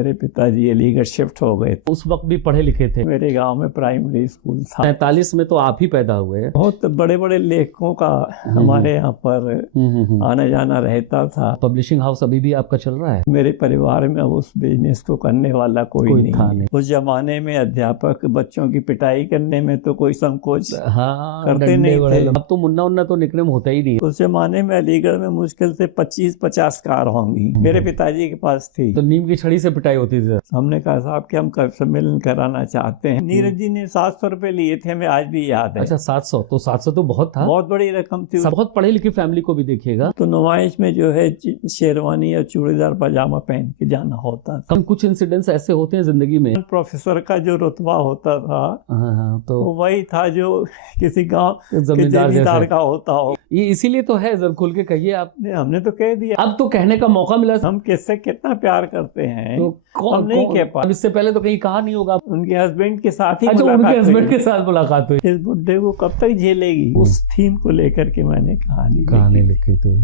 मेरे पिताजी अलीगढ़ शिफ्ट हो गए। उस वक्त भी पढ़े लिखे थे। मेरे गांव में प्राइमरी स्कूल था। 43 में तो आप ही पैदा हुए। बहुत बड़े बड़े लेखकों का हमारे यहाँ पर आना जाना रहता था। पब्लिशिंग हाउस अभी भी आपका चल रहा है? मेरे परिवार में अब उस बिजनेस को करने वाला कोई नहीं था है। उस जमाने में अध्यापक बच्चों की पिटाई करने में तो कोई संकोच करते नहीं थे। अब तो मुन्ना उन्ना तो निकनेम होता ही नहीं। उस जमाने में अलीगढ़ में मुश्किल से 25-50 कार होंगी, मेरे पिताजी के पास थी। तो नीम की छड़ी से पिटाई होती थी। हमने कहा साहब कि हम कवि सम्मेलन कराना चाहते हैं। नीरज जी ने 700 रुपए लिए थे, हमें आज भी याद है। अच्छा 700? तो 700 तो बहुत था, बहुत बड़ी रकम थी। बहुत पढ़े लिखे फैमिली को भी देखिएगा। तो नुमाइश में जो है शेरवानी या चूड़ीदार पजामा पहन के जाना होता था। कम कुछ इंसिडेंट्स ऐसे होते हैं जिंदगी में। प्रोफेसर का जो रुतबा होता था तो वही था जो किसी गांव जमींदार का होता हो। ये इसीलिए तो है, जब खुल के कहिए आप। हमने तो कह दिया, अब तो कहने का मौका मिला। हम किससे कितना प्यार करते हैं तो हम नहीं कह पाए। इससे पहले तो कहीं कहा नहीं होगा। उनके हस्बैंड के साथ ही उनके हस्बैंड के साथ मुलाकात हुई। इस बुड्ढे को कब तक झेलेगी, उस थीम को लेकर के मैंने कहानी लिखी थी।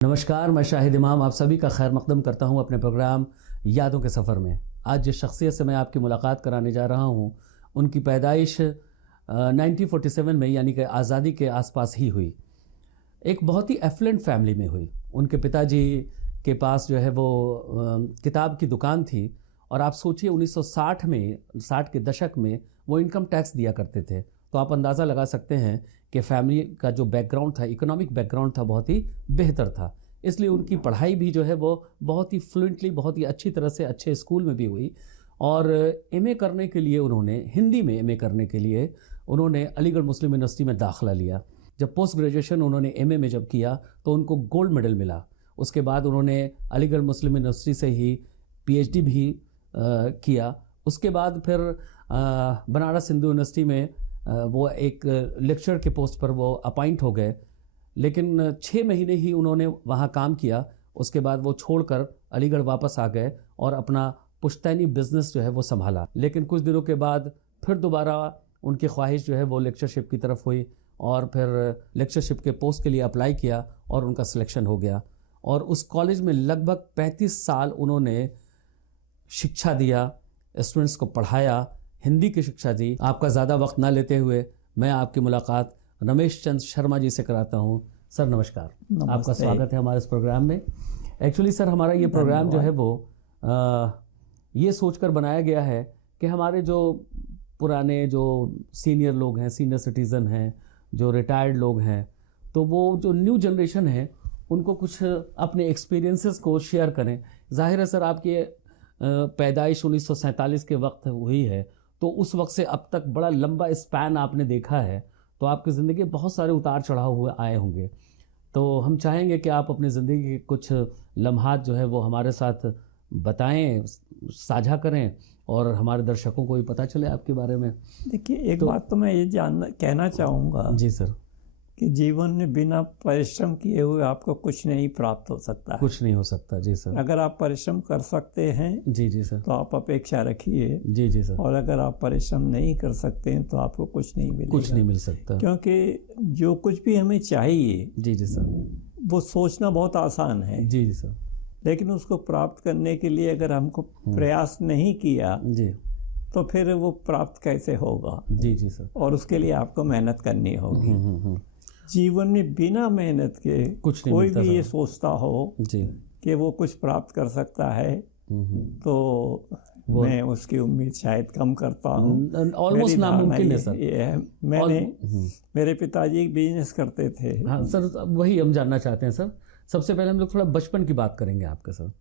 नमस्कार, मैं शाहिद इमाम आप सभी का खैर मकदम करता हूं अपने प्रोग्राम यादों के सफ़र में। आज जिस शख्सियत से मैं आपकी मुलाकात कराने जा रहा हूं, उनकी पैदाइश 1947 में यानी कि आज़ादी के आसपास ही हुई। एक बहुत ही एफ्लुएंट फैमिली में हुई। उनके पिताजी के पास जो है वो किताब की दुकान थी, और आप सोचिए 1960 में, 60 के दशक में वो इनकम टैक्स दिया करते थे। तो आप अंदाज़ा लगा सकते हैं कि फैमिली का जो बैकग्राउंड था, इकोनॉमिक बैकग्राउंड था, बहुत ही बेहतर था। इसलिए उनकी पढ़ाई भी जो है वो बहुत ही फ्लुएंटली, बहुत ही अच्छी तरह से अच्छे स्कूल में भी हुई। और एमए करने के लिए उन्होंने, हिंदी में एमए करने के लिए उन्होंने अलीगढ़ मुस्लिम यूनिवर्सिटी में दाखिला लिया। जब पोस्ट ग्रेजुएशन उन्होंने एमए में जब किया तो उनको गोल्ड मेडल मिला। उसके बाद उन्होंने अलीगढ़ मुस्लिम यूनिवर्सिटी से ही पीएचडी भी किया। उसके बाद फिर बनारस हिंदू यूनिवर्सिटी में वो एक लेक्चर के पोस्ट पर वो अपॉइंट हो गए, लेकिन 6 महीने ही उन्होंने वहाँ काम किया। उसके बाद वो छोड़कर अलीगढ़ वापस आ गए और अपना पुश्तैनी बिज़नेस जो है वो संभाला। लेकिन कुछ दिनों के बाद फिर दोबारा उनकी ख्वाहिश जो है वो लेक्चरशिप की तरफ हुई, और फिर लेक्चरशिप के पोस्ट के लिए अप्लाई किया और उनका सिलेक्शन हो गया। और उस कॉलेज में लगभग 35 साल उन्होंने शिक्षा दिया, स्टूडेंट्स को पढ़ाया, हिंदी की शिक्षा दी। आपका ज़्यादा वक्त ना लेते हुए मैं आपकी मुलाकात रमेश चंद शर्मा जी से कराता हूँ। सर नमस्कार, आपका स्वागत है हमारे इस प्रोग्राम में। एक्चुअली सर, हमारा ये प्रोग्राम जो है वो ये सोचकर बनाया गया है कि हमारे जो पुराने जो सीनियर लोग हैं, सीनियर सिटीज़न हैं, जो रिटायर्ड लोग हैं, तो वो जो न्यू जनरेशन है उनको कुछ अपने एक्सपीरियंसेस को शेयर करें। जाहिर है सर, आपकी पैदाइश 1947 के वक्त हुई है, तो उस वक्त से अब तक बड़ा लंबा स्पैन आपने देखा है। तो आपकी ज़िंदगी में बहुत सारे उतार चढ़ाव हुए आए होंगे। तो हम चाहेंगे कि आप अपनी ज़िंदगी के कुछ लम्हात जो है वो हमारे साथ बताएं, साझा करें, और हमारे दर्शकों को भी पता चले आपके बारे में। देखिए, एक बात तो मैं ये कहना चाहूँगा जी सर, कि जीवन में बिना परिश्रम किए हुए आपको कुछ नहीं प्राप्त हो सकता है। कुछ नहीं हो सकता। जी सर। अगर आप परिश्रम कर सकते हैं जी सर, तो आप अपेक्षा रखिए। जी सर। और अगर आप परिश्रम नहीं कर सकते हैं तो आपको कुछ नहीं मिलेगा। कुछ नहीं मिल सकता, क्योंकि जो कुछ भी हमें चाहिए, जी सर, वो सोचना बहुत आसान है। जी सर, लेकिन उसको प्राप्त करने के लिए अगर हमको प्रयास नहीं किया जी, तो फिर वो प्राप्त कैसे होगा। जी सर। और उसके लिए आपको मेहनत करनी होगी। जीवन में बिना मेहनत के कुछ नहीं कोई भी ये सोचता हो जी कि वो कुछ प्राप्त कर सकता है, तो मैं उसकी उम्मीद शायद कम करता हूँ। ऑलमोस्ट नामुमकिन है सर। मैंने मेरे पिताजी बिजनेस करते थे। हाँ सर, वही हम जानना चाहते हैं सर। सबसे पहले हम लोग थोड़ा बचपन की बात करेंगे आपका सर।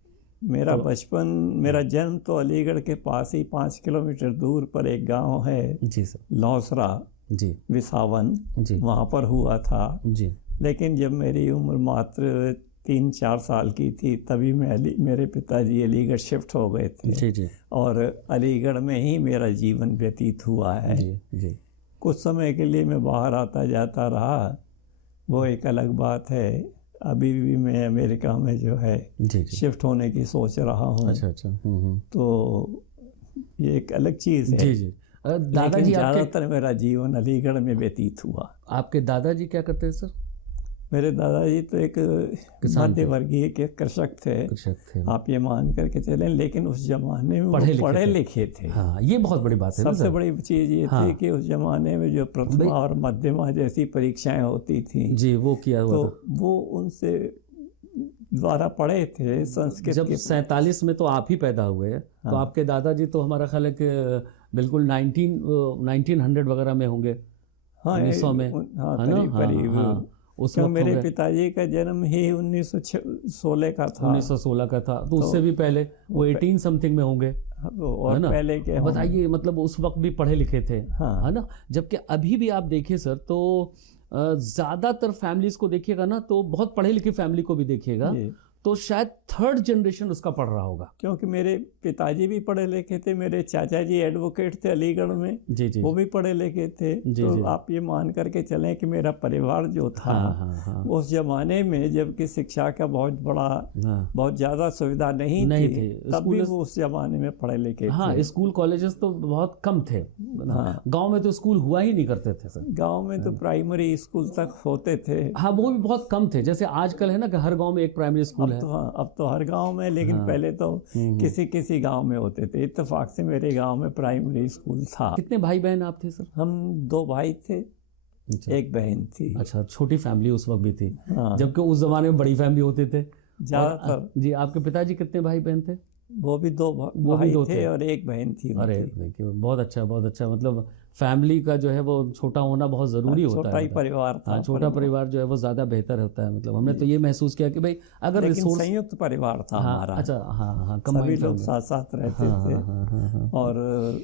मेरा जन्म तो अलीगढ़ के पास ही 5 किलोमीटर दूर पर एक गांव है जी सर, लौसरा जी, विसावन जी, वहाँ पर हुआ था जी। लेकिन जब मेरी उम्र मात्र 3-4 साल की थी तभी मेरे पिताजी अलीगढ़ शिफ्ट हो गए थे। जी जी। और अलीगढ़ में ही मेरा जीवन व्यतीत हुआ है। जी जी। कुछ समय के लिए मैं बाहर आता जाता रहा, वो एक अलग बात है। अभी भी मैं अमेरिका में जो है जी जी। शिफ्ट होने की सोच रहा हूँ। अच्छा अच्छा। तो ये एक अलग चीज़ है। जी जी। लेकिन दादाजी आपके ज़्यादातर मेरा जीवन अलीगढ़ में व्यतीत हुआ। आपके दादाजी क्या करते हैं सर? मेरे दादाजी तो एक किसान थे। मध्य वर्गीय के कृषक थे, कृषक थे। आप ये मान करके चलें, लेकिन उस जमाने में पढ़े वो लिखे पढ़े थे। लिखे थे। हाँ, ये बहुत बड़ी बात है ना सबसे सर। बड़ी चीज़ ये हाँ। थी कि उस जमाने में जो प्रथमा और मध्यमा जैसी परीक्षाएं होती थी, जी, वो किया हुआ तो था। वो उनसे द्वारा पढ़े थे संस्कृत जब के। 47 में तो आप ही पैदा हुए, तो आपके दादाजी तो हमारा ख्याल है कि बिल्कुल 1900 वगैरह में होंगे। हाँ 1900 में, हाँ, है ना? करीब करीब। हाँ, उस क्यों वक्त मेरे होंगे। पिताजी का जन्म ही 1916 का था। 1916 का था, तो उससे भी पहले वो 18 समथिंग में होंगे, और है ना? पहले के बताइए, मतलब उस वक्त भी पढ़े लिखे थे, हाँ। है ना? जबकि अभी भी आप देखिए सर, तो ज़्यादातर फैमिलीज को देखिएगा ना, तो बहुत पढ़े लिखे फैमिली को भी देखिएगा, तो शायद थर्ड जनरेशन उसका पढ़ रहा होगा। क्योंकि मेरे पिताजी भी पढ़े लिखे थे, मेरे चाचा जी एडवोकेट थे अलीगढ़ में, जी जी, वो भी पढ़े लिखे थे। जी, तो जी। आप ये मान करके चलें कि मेरा परिवार जो था, हाँ। उस जमाने में जबकि शिक्षा का बहुत ज़्यादा सुविधा नहीं थी, तब भी वो उस जमाने में पढ़े लिखे थे। हाँ, स्कूल कॉलेजेस तो बहुत कम थे। हाँ, गांव में तो स्कूल हुआ ही नहीं करते थे सर। गांव में तो प्राइमरी स्कूल तक होते थे। हाँ, वो भी बहुत कम थे। जैसे आजकल है ना कि हर गांव में एक प्राइमरी स्कूल है। अब तो हर गांव में, लेकिन पहले तो किसी गांव में होते थे। इत्तेफाक से मेरे गांव में प्राइमरी स्कूल था। कितने भाई बहन आप थे सर? हम 2 भाई थे, एक बहन थी। अच्छा, छोटी फैमिली उस वक्त भी थी। हाँ। जबकि उस जमाने में बड़ी फैमिली होते थे ज़्यादातर। जी, आपके पिताजी कितने भाई बहन थे? वो भी 2 भाई थे और एक बहन थी उनकी। अरे देखिए, बहुत अच्छा, बहुत अच्छा। मतलब फैमिली का जो है वो छोटा होना बहुत ज़रूरी होता है। छोटा ही परिवार था। हाँ, छोटा परिवार जो है वो ज़्यादा बेहतर होता है। मतलब हमने तो ये महसूस किया कि भाई अगर लेकिन संयुक्त परिवार था हमारा। अच्छा, हाँ, सभी लोग साथ साथ रहते थे। और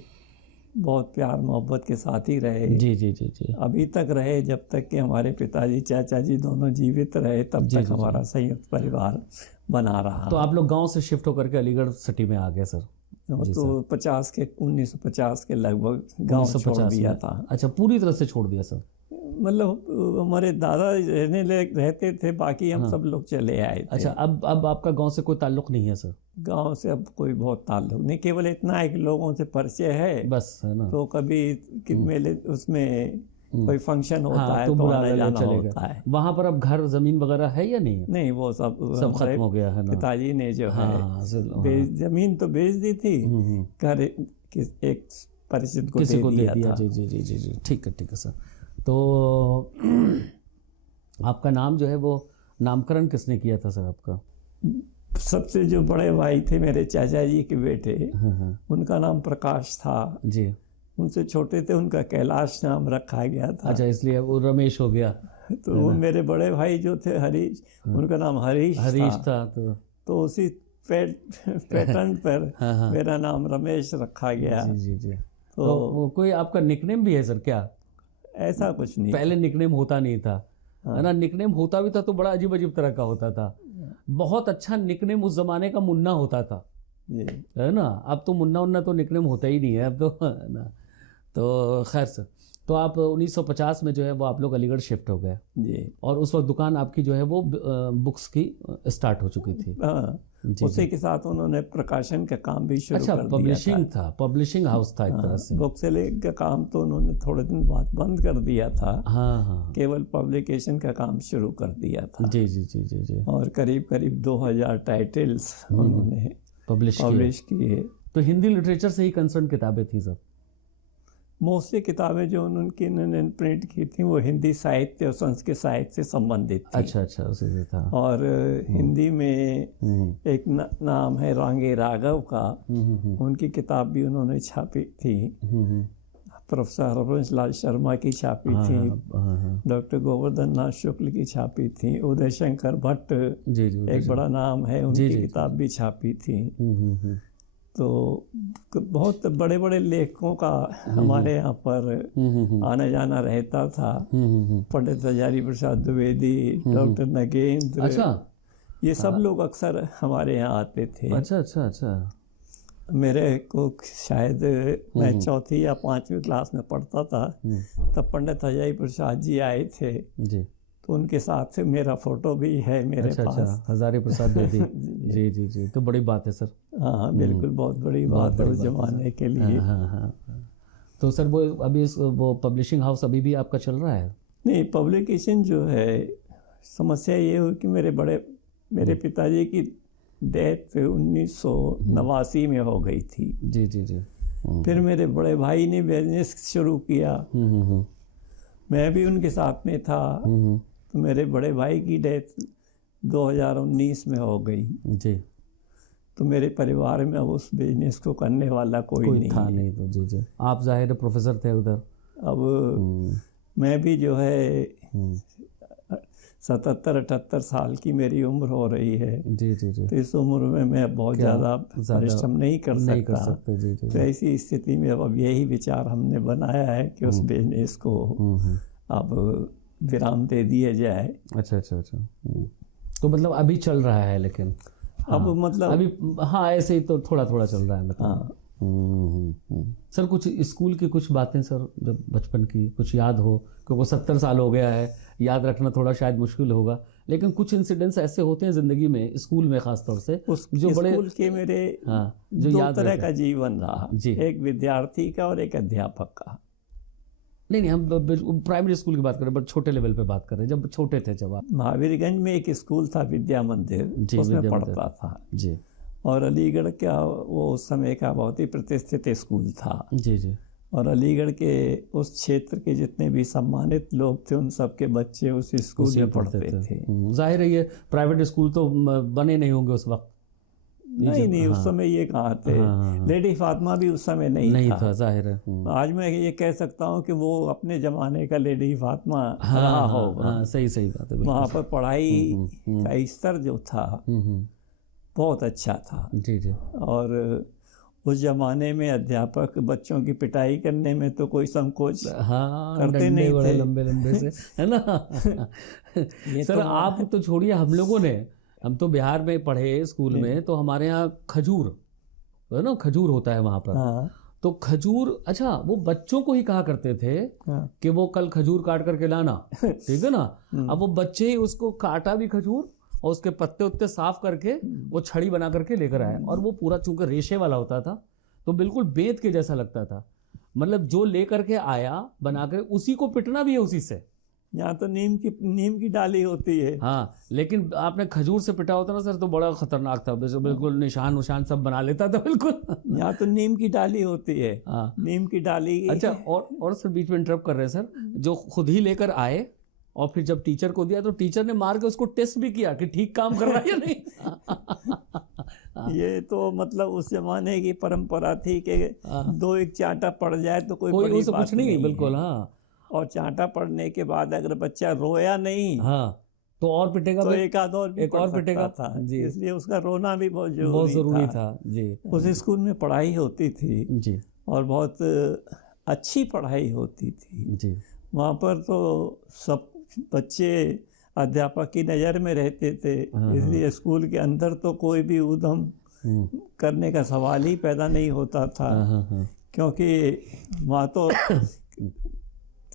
बहुत प्यार मोहब्बत के साथ ही रहे। जी जी जी जी। अभी तक रहे, जब तक कि हमारे पिताजी चाचा जी दोनों जीवित रहे, तब तक हमारा संयुक्त परिवार बना रहा। तो आप लोग गांव से शिफ्ट होकर के अलीगढ़ सिटी में आ गए सर? तो 1950 के लगभग गांव छोड़ दिया था। अच्छा, पूरी तरह से छोड़ दिया सर? मतलब हमारे दादा रहते थे, बाकी हम सब लोग चले आए थे। अच्छा, अब आपका गांव से कोई ताल्लुक नहीं है सर? गांव से अब कोई बहुत ताल्लुक नहीं, केवल इतना है कि लोगों से परिचय है बस, है ना? तो कभी मेले उसमें कोई फंक्शन होता है तो आना जाना होता है। वहाँ पर अब घर जमीन वगैरह है या नहीं है? नहीं, वो सब खत्म हो गया है ना? पिताजी ने जो है जमीन तो बेच दी थी, घर एक परिचित को किसी को दे दिया दिया। था। जी जी जी जी जी, ठीक है सर। तो आपका नाम जो है वो नामकरण किसने किया था सर आपका? सबसे जो बड़े भाई थे मेरे चाचा जी के बेटे, उनका नाम प्रकाश था जी। उनसे छोटे थे, उनका कैलाश नाम रखा गया था। अच्छा, इसलिए वो रमेश हो गया। तो वो मेरे बड़े भाई जो थे हरीश, उनका नाम हरीश था। तो उसी पैटर्न पर मेरा नाम रमेश रखा गया। जी जी जी। तो कोई आपका निकनेम भी है सर क्या? ऐसा कुछ नहीं, पहले निकनेम होता नहीं था, है ना? निकनेम होता भी था तो बड़ा अजीब अजीब तरह का होता था। बहुत अच्छा निकनेम उस जमाने का मुन्ना होता था, है ना? अब तो मुन्ना उन्ना तो निकनेम होता ही नहीं है अब तो, है ना? तो खैर सर, तो आप 1950 में जो है वो आप लोग अलीगढ़ शिफ्ट हो गए जी। और उस वक्त दुकान आपकी जो है वो बुक्स की स्टार्ट हो चुकी थी। उसी के साथ उन्होंने प्रकाशन का काम भी शुरू कर दिया पब्लिशिंग था, पब्लिशिंग हाउस था एक तरह से। बुक सेलिंग का काम तो उन्होंने थोड़े दिन बाद बंद कर दिया था। हाँ, केवल पब्लिकेशन का काम शुरू कर दिया था। जी जी जी जी जी। और करीब 2000 टाइटल्स उन्होंने पब्लिश किए। तो हिंदी लिटरेचर से ही कंसर्न किताबें थी सब? मोस्टली किताबें जो उन्होंने प्रिंट की थी वो हिंदी साहित्य और संस्कृत साहित्य से संबंधित थी। अच्छा, उसी से था। और हिंदी में एक नाम है रांगे राघव का, उनकी किताब भी उन्होंने छापी थी। प्रोफेसर हरवंश लाल शर्मा की छापी थी, डॉक्टर गोवर्धन नाथ शुक्ल की छापी थी, उदय शंकर भट्ट एक बड़ा नाम है, उनकी किताब भी छापी थी। तो बहुत बड़े बड़े लेखकों का हमारे यहाँ पर आना जाना रहता था। पंडित हजारी प्रसाद द्विवेदी, डॉक्टर नगेंद्र, ये सब लोग अक्सर हमारे यहाँ आते थे। अच्छा। मेरे को शायद मैं 4वीं या 5वीं क्लास में पढ़ता था, तब पंडित हजारी प्रसाद जी आए थे जी। तो उनके साथ से मेरा फोटो भी है मेरे अच्छा पास। अच्छा, हजारी प्रसाद द्विवेदी। जी जी जी, तो बड़ी बात है सर। हाँ बिल्कुल, बहुत बड़ी बात है उस जमाने के लिए। हाँ हाँ हाँ। तो सर वो अभी वो पब्लिशिंग हाउस अभी भी आपका चल रहा है? नहीं, पब्लिकेशन जो है, समस्या ये हुई कि मेरे पिताजी की डेथ 1989 में हो गई थी। जी जी जी। फिर मेरे बड़े भाई ने बिजनेस शुरू किया, मैं भी उनके साथ में था। तो मेरे बड़े भाई की डेथ 2019 में हो गई जी। तो मेरे परिवार में अब उस बिजनेस को करने वाला कोई नहीं था नहीं। तो जी जी, आप जाहिर प्रोफेसर थे उधर। अब मैं भी जो है 77-78 साल की मेरी उम्र हो रही है। जी जी जी। तो इस उम्र में मैं बहुत ज़्यादा परिश्रम नहीं कर सकता। जी जी। तो ऐसी स्थिति में अब यही विचार हमने बनाया है कि उस बिजनेस को अब विराम दे दिया जाए। अच्छा अच्छा अच्छा। तो मतलब अभी चल रहा है, लेकिन अब मतलब अभी हाँ ऐसे ही तो थोड़ा थोड़ा चल रहा है मतलब। सर कुछ स्कूल की कुछ बातें सर, जब बचपन की कुछ याद हो, क्योंकि 70 साल हो गया है, याद रखना थोड़ा शायद मुश्किल होगा, लेकिन कुछ इंसिडेंट्स ऐसे होते हैं ज़िंदगी में, स्कूल में ख़ास तौर से, जो बड़े स्कूल के मेरे जो दो याद तरह का जीवन रहा, जी। एक विद्यार्थी का और एक अध्यापक का। नहीं हम प्राइमरी स्कूल की बात करें, बट छोटे लेवल पे बात करें, जब छोटे थे जब आप। महावीरगंज में एक स्कूल था विद्या मंदिर, उसमें पढ़ता था जी। और अलीगढ़ का वो उस समय का बहुत ही प्रतिष्ठित स्कूल था। जी जी। और अलीगढ़ के उस क्षेत्र के जितने भी सम्मानित लोग थे, उन सब के बच्चे उस स्कूल में पढ़ते थे। जाहिर है ये प्राइवेट स्कूल तो बने नहीं होंगे उस वक्त। नहीं उस समय ये कहाँ थे। लेडी फातिमा भी उस समय नहीं था, जाहिर है। आज मैं ये कह सकता हूँ कि वो अपने जमाने का लेडी फातिमा रहा होगा। सही बात है। वहाँ पर पढ़ाई का स्तर जो था बहुत अच्छा था। जी जी। और उस जमाने में अध्यापक बच्चों की पिटाई करने में तो कोई संकोच करते नहीं थे, लंबे से, है ना। सर आप तो छोड़िए, हम तो बिहार में पढ़े स्कूल में, तो हमारे यहाँ खजूर है ना, खजूर होता है वहाँ पर। तो खजूर, अच्छा वो बच्चों को ही कहा करते थे कि वो कल खजूर काट करके लाना, ठीक है ना। अब वो बच्चे ही उसको काटा भी खजूर और उसके पत्ते उत्ते साफ करके वो छड़ी बना करके लेकर आए, और वो पूरा चूंकि रेशे वाला होता था तो बिल्कुल बेंत के जैसा लगता था। मतलब जो लेकर के आया बनाकर, उसी को पिटना भी है उसी से। यहाँ तो नीम की डाली होती है। हाँ, लेकिन आपने खजूर से पिटा होता ना सर तो बड़ा खतरनाक था, बिल्कुल निशान सब बना लेता था बिल्कुल। यहाँ तो नीम की डाली होती है। हाँ, नीम की डाली। अच्छा, और सर बीच में इंटरप्ट कर रहे हैं सर, जो खुद ही लेकर आए और फिर जब टीचर को दिया तो टीचर ने मार के उसको टेस्ट भी किया कि ठीक काम कर रहा है या नहीं। ये तो मतलब उस जमाने की परंपरा थी कि दो एक चांटा पड़ जाए तो कोई उसे कुछ नहीं, बिल्कुल। हाँ, और चांटा पड़ने के बाद अगर बच्चा रोया नहीं, हाँ, तो और पिटेगा, तो एक और पिटेगा था जी। इसलिए उसका रोना भी बहुत जरूरी था जी। उस स्कूल में पढ़ाई होती थी जी, और बहुत अच्छी पढ़ाई होती थी जी। वहाँ पर तो सब बच्चे अध्यापक की नज़र में रहते थे, इसलिए स्कूल के अंदर तो कोई भी उद्यम करने का सवाल ही पैदा नहीं होता था, क्योंकि वहाँ तो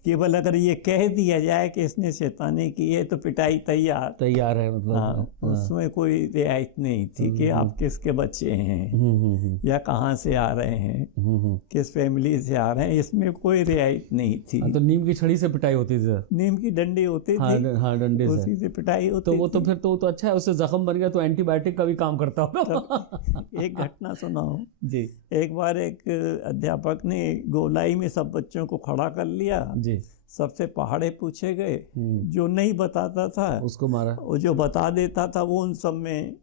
केवल अगर ये कह दिया जाए कि इसने शैतानी की है तो पिटाई तैयार है, मतलब उसमें कोई रियायत नहीं थी कि आप किसके बच्चे हैं या कहाँ से आ रहे हैं, किस फैमिली से आ रहे हैं, इसमें कोई रियायत नहीं थी। तो नीम की छड़ी से पिटाई होती थी, नीम की डंडी होती थी। हाँ, डंडे उसी से पिटाई होती। तो वो तो फिर तो अच्छा है, उससे जख्म बन गया तो एंटीबायोटिक का भी काम करता होगा। एक घटना सुनाओ जी। एक बार एक अध्यापक ने गोलाई में सब बच्चों को खड़ा कर लिया जी। सबसे पहाड़े पूछे गए, जो नहीं बताता था उसको मारा, और जो बता देता था वो उन सब में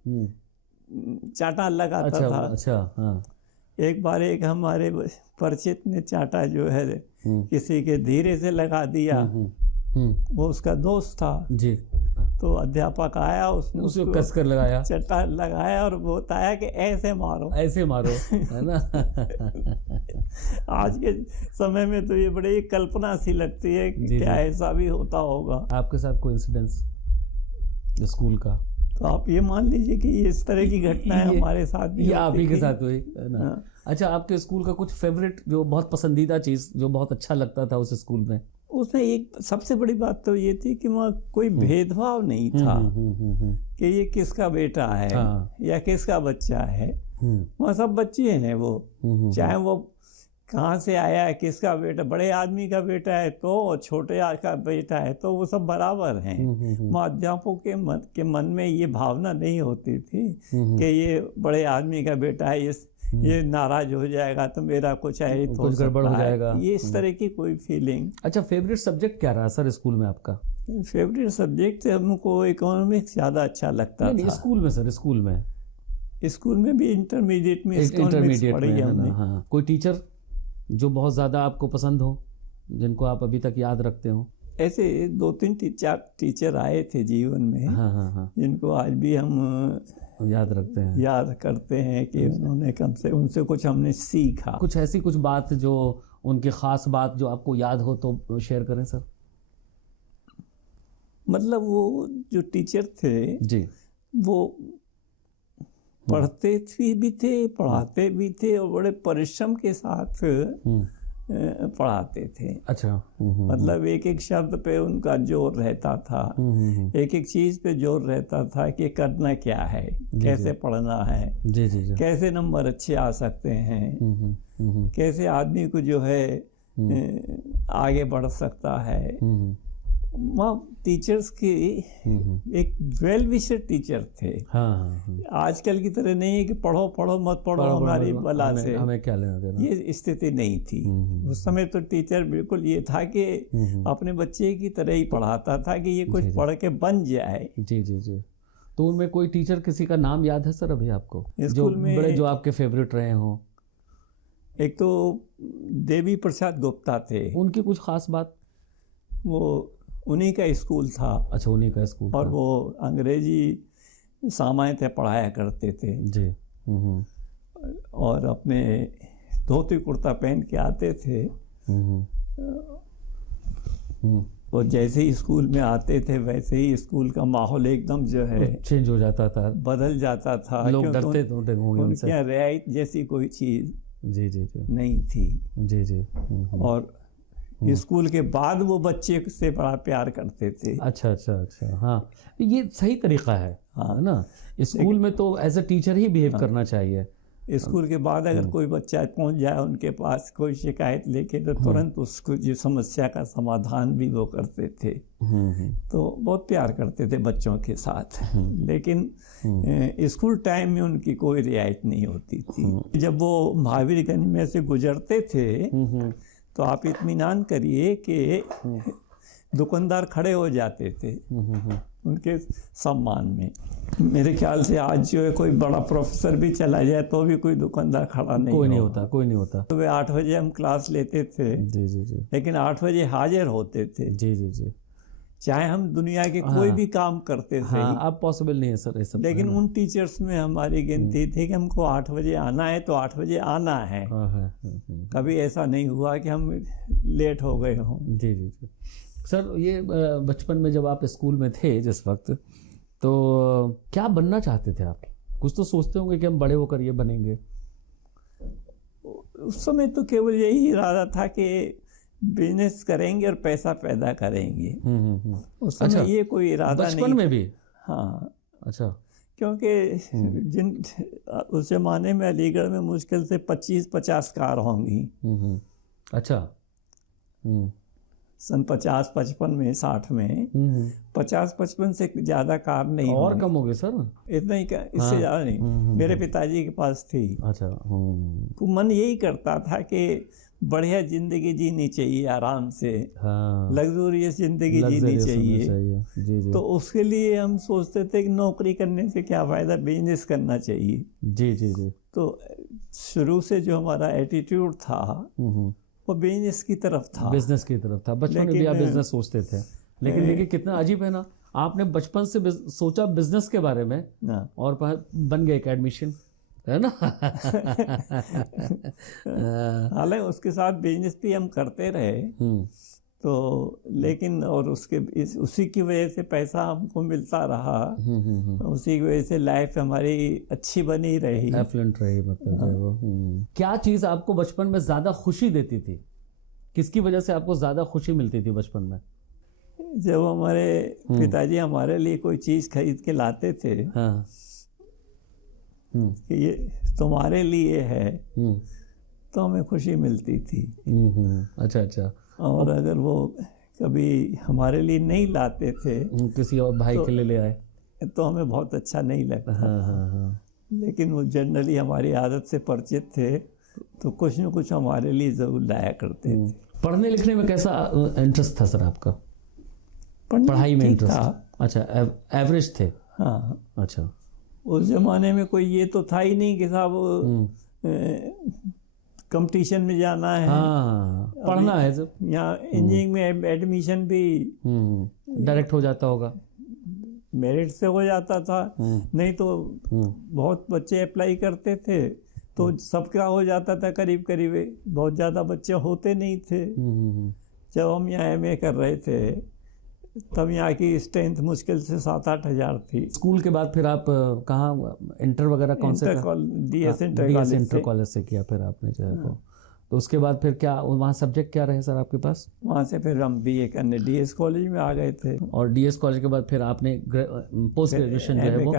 चांटा लगाता था। अच्छा, हाँ। एक बार एक हमारे परिचित ने चांटा जो है किसी के धीरे से लगा दिया, वो उसका दोस्त था जी। तो अध्यापक आया, उसने उसको कस कर लगाया, चट्टा लगाया और बताया कि ऐसे मारो है ना। आज के समय में तो ये बड़ी कल्पना सी लगती है कि क्या ऐसा भी होता होगा। आपके साथ कोई इंसिडेंस स्कूल का? तो आप ये मान लीजिए कि इस तरह की घटनाएं हमारे साथ भी आप ही के साथ हुई है ना। अच्छा, आपके स्कूल का कुछ फेवरेट, जो बहुत पसंदीदा चीज़, जो बहुत अच्छा लगता था उस स्कूल में? उसमें एक सबसे बड़ी बात तो ये थी कि वहाँ कोई भेदभाव नहीं था कि ये किसका बेटा है या किसका बच्चा है। वहाँ सब बच्चे हैं, वो चाहे वो कहाँ से आया है, किसका बेटा, बड़े आदमी का बेटा है तो, छोटे का बेटा है तो, वो सब बराबर हैं। वहाँ अध्यापकों के मन में ये भावना नहीं होती थी कि ये बड़े आदमी का बेटा है, ये नाराज हो जाएगा तो मेरा कुछ है तो कुछ गड़बड़ हो जाएगा, ये इस तरह की कोई फीलिंग। अच्छा, फेवरेट सब्जेक्ट क्या रहा सर स्कूल में आपका? फेवरेट सब्जेक्ट हमको इकोनॉमिक्स ज़्यादा अच्छा लगता था। स्कूल में सर, स्कूल में भी इंटरमीडिएट में इकोनॉमिक्स पढ़ी हमने। हाँ, कोई टीचर जो बहुत ज़्यादा आपको पसंद हो, जिनको आप अभी तक याद रखते हो? ऐसे 2-3 टीचर आए थे जीवन में। हाँ। जिनको आज भी हम याद रखते हैं, याद करते हैं कि उन्होंने उनसे कुछ हमने सीखा। कुछ ऐसी कुछ बात जो उनकी ख़ास बात जो आपको याद हो तो शेयर करें सर। मतलब वो जो टीचर थे जी, वो पढ़ते भी थे, पढ़ाते भी थे और बड़े परिश्रम के साथ पढ़ाते थे। अच्छा। मतलब एक एक शब्द पे उनका जोर रहता था, एक एक चीज़ पे जोर रहता था कि करना क्या है, कैसे पढ़ना है, जी जी जी, कैसे नंबर अच्छे आ सकते हैं, कैसे आदमी को जो है आगे बढ़ सकता है। वहाँ टीचर्स की एक वेल विशर टीचर थे। हाँ। आजकल की तरह नहीं है कि पढ़ो पढ़ो मत पढ़ो हमारी बला से, हमें क्या लेना देना, ये स्थिति नहीं थी। उस समय तो टीचर बिल्कुल ये था कि अपने बच्चे की तरह ही पढ़ाता था कि ये कुछ पढ़ के बन जाए। जी जी जी। तो उनमें कोई टीचर किसी का नाम याद है सर अभी आपको, जो बड़े जो आपके फेवरेट रहे हों? एक तो देवी प्रसाद गुप्ता थे। उनकी कुछ खास बात? वो उन्हीं का स्कूल था। अच्छा, उन्हीं का स्कूल और था। वो अंग्रेजी सामान्यतः पढ़ाया करते थे जी। और अपने धोती कुर्ता पहन के आते थे। और जैसे ही स्कूल में आते थे वैसे ही स्कूल का माहौल एकदम जो है चेंज हो जाता था, बदल जाता था। लोग डरते होंगे उनसे। क्या रियायत जैसी कोई चीज़ जी जी जी नहीं थी। जी जी। और स्कूल के बाद वो बच्चे से बड़ा प्यार करते थे। अच्छा अच्छा अच्छा। हाँ, ये सही तरीका है। हाँ ना, स्कूल में तो एज अ टीचर ही बिहेव करना चाहिए। स्कूल के बाद अगर कोई बच्चा पहुंच जाए उनके पास कोई शिकायत लेके तो तुरंत उसको जो समस्या का समाधान भी वो करते थे। तो बहुत प्यार करते थे बच्चों के साथ। लेकिन स्कूल टाइम में उनकी कोई रियायत नहीं होती थी। जब वो महावीरगंज में से गुजरते थे तो आप इत्मीनान करिए कि दुकानदार खड़े हो जाते थे उनके सम्मान में। मेरे ख्याल से आज जो है कोई बड़ा प्रोफेसर भी चला जाए तो भी कोई दुकानदार खड़ा नहीं होता। कोई नहीं होता। तो वे 8 बजे हम क्लास लेते थे। जी जी जी। लेकिन 8 बजे हाजिर होते थे। जी जी जी। चाहे हम दुनिया के कोई भी काम करते थे। अब पॉसिबल नहीं है सर ये सब। लेकिन उन टीचर्स में हमारी गिनती थी कि हमको 8 बजे आना है तो 8 बजे आना है। कभी ऐसा नहीं हुआ कि हम लेट हो गए हों। जी जी जी। सर, ये बचपन में जब आप स्कूल में थे जिस वक्त, तो क्या बनना चाहते थे आप? कुछ तो सोचते होंगे कि हम बड़े होकर ये बनेंगे। उस समय तो केवल यही इरादा था कि बिजनेस करेंगे और पैसा पैदा करेंगे। उस समय अच्छा, ये कोई इरादा नहीं। बचपन में भी? हाँ। अच्छा। क्योंकि उस जमाने में अलीगढ़ में मुश्किल से 25-50 कार होंगी। अच्छा। सन 50-55 में 60 में 50-55 से ज़्यादा कार नहीं और कम हो गए सर? इतना ही, इससे ज़्यादा नहीं। मेरे पिताजी के पास थी। अच्छा। तो मन यही करता था कि बढ़िया जिंदगी जीनी चाहिए, आराम से। हाँ। लग्जूरियस जिंदगी जीनी चाहिए। जी जी। तो उसके लिए हम सोचते थे कि नौकरी करने से क्या फ़ायदा, बिजनेस करना चाहिए। जी जी जी। तो शुरू से जो हमारा एटीट्यूड था वो बिजनेस की तरफ था। बचपन में भी आप बिजनेस सोचते थे। लेकिन देखिए कितना अजीब है ना, आपने बचपन से सोचा बिजनेस के बारे में और बन गए एडमिशन, है ना। हालांकि उसके साथ बिजनेस भी हम करते रहे तो, लेकिन और उसी की वजह से पैसा हमको मिलता रहा। उसी की वजह से लाइफ हमारी अच्छी बनी रही, एफ्लुएंट रही। मतलब वो क्या चीज़ आपको बचपन में ज़्यादा खुशी देती थी? किसकी वजह से आपको ज़्यादा खुशी मिलती थी बचपन में? जब हमारे पिताजी हमारे लिए कोई चीज़ खरीद के लाते थे, हाँ। कि ये तुम्हारे लिए है, तो हमें खुशी मिलती थी। अच्छा अच्छा। और अगर वो कभी हमारे लिए नहीं लाते थे, किसी और भाई के लिए ले आए, तो हमें बहुत अच्छा नहीं लगता। हाँ हाँ हाँ। लेकिन वो जनरली हमारी आदत से परिचित थे, तो कुछ न कुछ हमारे लिए ज़रूर लाया करते थे। पढ़ने लिखने में कैसा इंटरेस्ट था सर आपका? पढ़ाई में ठीक इंटरेस्ट? था। अच्छा, एवरेज थे? हाँ, अच्छा। उस जमाने में कोई ये तो था ही नहीं कि साहब कंपटीशन में जाना है, हाँ, पढ़ना है सब। यहाँ इंजीनियरिंग में एडमिशन भी डायरेक्ट हो जाता होगा, मेरिट से हो जाता था। नहीं तो बहुत बच्चे अप्लाई करते थे, तो सबका हो जाता था करीब करीब, बहुत ज़्यादा बच्चे होते नहीं थे। जब हम यहाँ एमए कर रहे थे, तब यहाँ की स्ट्रेंथ मुश्किल से 7-8 हज़ार थी। स्कूल के बाद फिर आप कहाँ इंटर वगैरह कौन से? डीएस इंटर कॉलेज से किया फिर आपने जो है वो। तो उसके बाद फिर क्या वहाँ सब्जेक्ट क्या रहे सर आपके पास? वहाँ से फिर हम बीए करने डीएस कॉलेज में आ गए थे। और डीएस कॉलेज के बाद फिर आपने पोस्ट ग्रेजुएशन जो है वो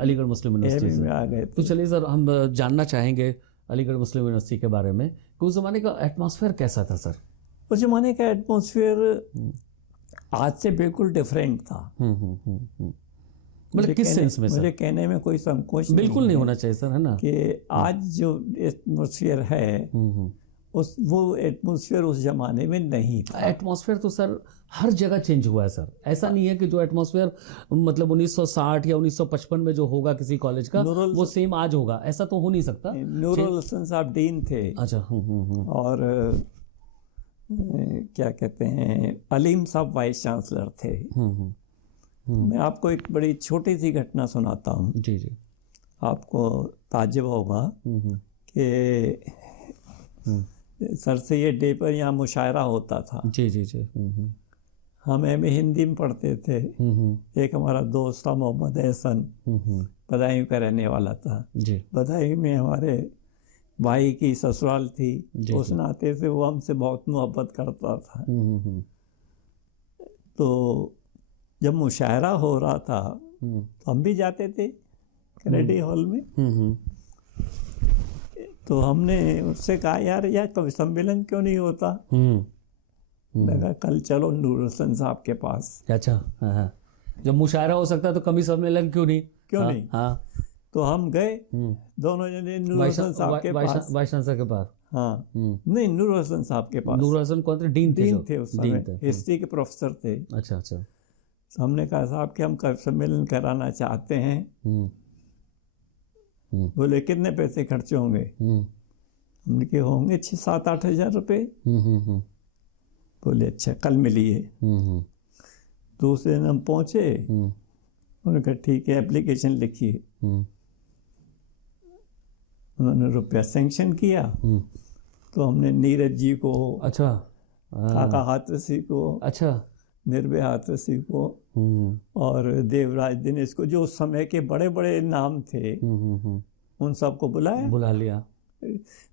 अलीगढ़ मुस्लिम यूनिवर्सिटी में आ गए। तो चलिए सर, हम जानना चाहेंगे अलीगढ़ मुस्लिम यूनिवर्सिटी के बारे में कि उस ज़माने का एटमॉस्फेयर कैसा था सर? उस ज़माने का एटमॉस्फेयर आज से बिल्कुल डिफरेंट था। मतलब किस सेंस में सर? मुझे कहने में कोई संकोच बिल्कुल नहीं होना चाहिए सर, है ना, कि आज जो एटमॉस्फेयर है वो एटमॉस्फेयर उस जमाने में नहीं था। एटमॉस्फेयर तो सर हर जगह चेंज हुआ है सर। ऐसा नहीं है कि जो एटमॉस्फेयर मतलब 1960 या 1955 में जो होगा किसी कॉलेज का वो सेम आज होगा, ऐसा तो हो नहीं सकता। नूरुल हसन साहब डीन थे। अच्छा। और क्या कहते हैं, अलीम साहब वाइस चांसलर थे। मैं आपको एक बड़ी छोटी सी घटना सुनाता हूँ। जी जी। आपको ताज्जुब होगा कि सर सैयद डे पर यहाँ मुशायरा होता था। जी जी जी। हम एमए हिंदी में पढ़ते थे। एक हमारा दोस्त था मोहम्मद एहसन, बदायूं का रहने वाला था जी। बदायूं में हमारे भाई की ससुराल थी, उस नाते से वो हमसे बहुत मोहब्बत करता था। तो जब मुशायरा हो रहा था तो हम भी जाते थे कैनेडी हॉल में। तो हमने उससे कहा, यार कवि सम्मेलन क्यों नहीं होता? लगा कल चलो नूरुल हसन साहब के पास। अच्छा, हाँ। जब मुशायरा हो सकता है तो कवि सम्मेलन क्यों नहीं? नहीं? हाँ। तो हम गए दोनों जने नूरुल हसन साहब के पास, वाइस चांसलर के पास। हाँ, नहीं, नूरुल हसन साहब के पास। नूरुल हसन कौन थे? डीन थे उस समय, हिस्ट्री के प्रोफेसर थे। अच्छा अच्छा। तो हमने कहा, साहब कि हम कवि सम्मेलन कराना चाहते हैं। बोले कितने पैसे खर्चे होंगे? हमने कहा होंगे 6-7-8 हज़ार रुपये। बोले अच्छा, कल मिलिए। दूसरे दिन हम पहुँचे, उन्होंने कहा ठीक है, एप्लीकेशन लिखिए। उन्होंने रुपया सेंक्शन किया। तो हमने नीरज जी को, अच्छा, काका हाथरसी को, अच्छा, निर्भय हाथरसी को और देवराज दिनेश को, जो उस समय के बड़े बड़े नाम थे, उन सबको बुला लिया।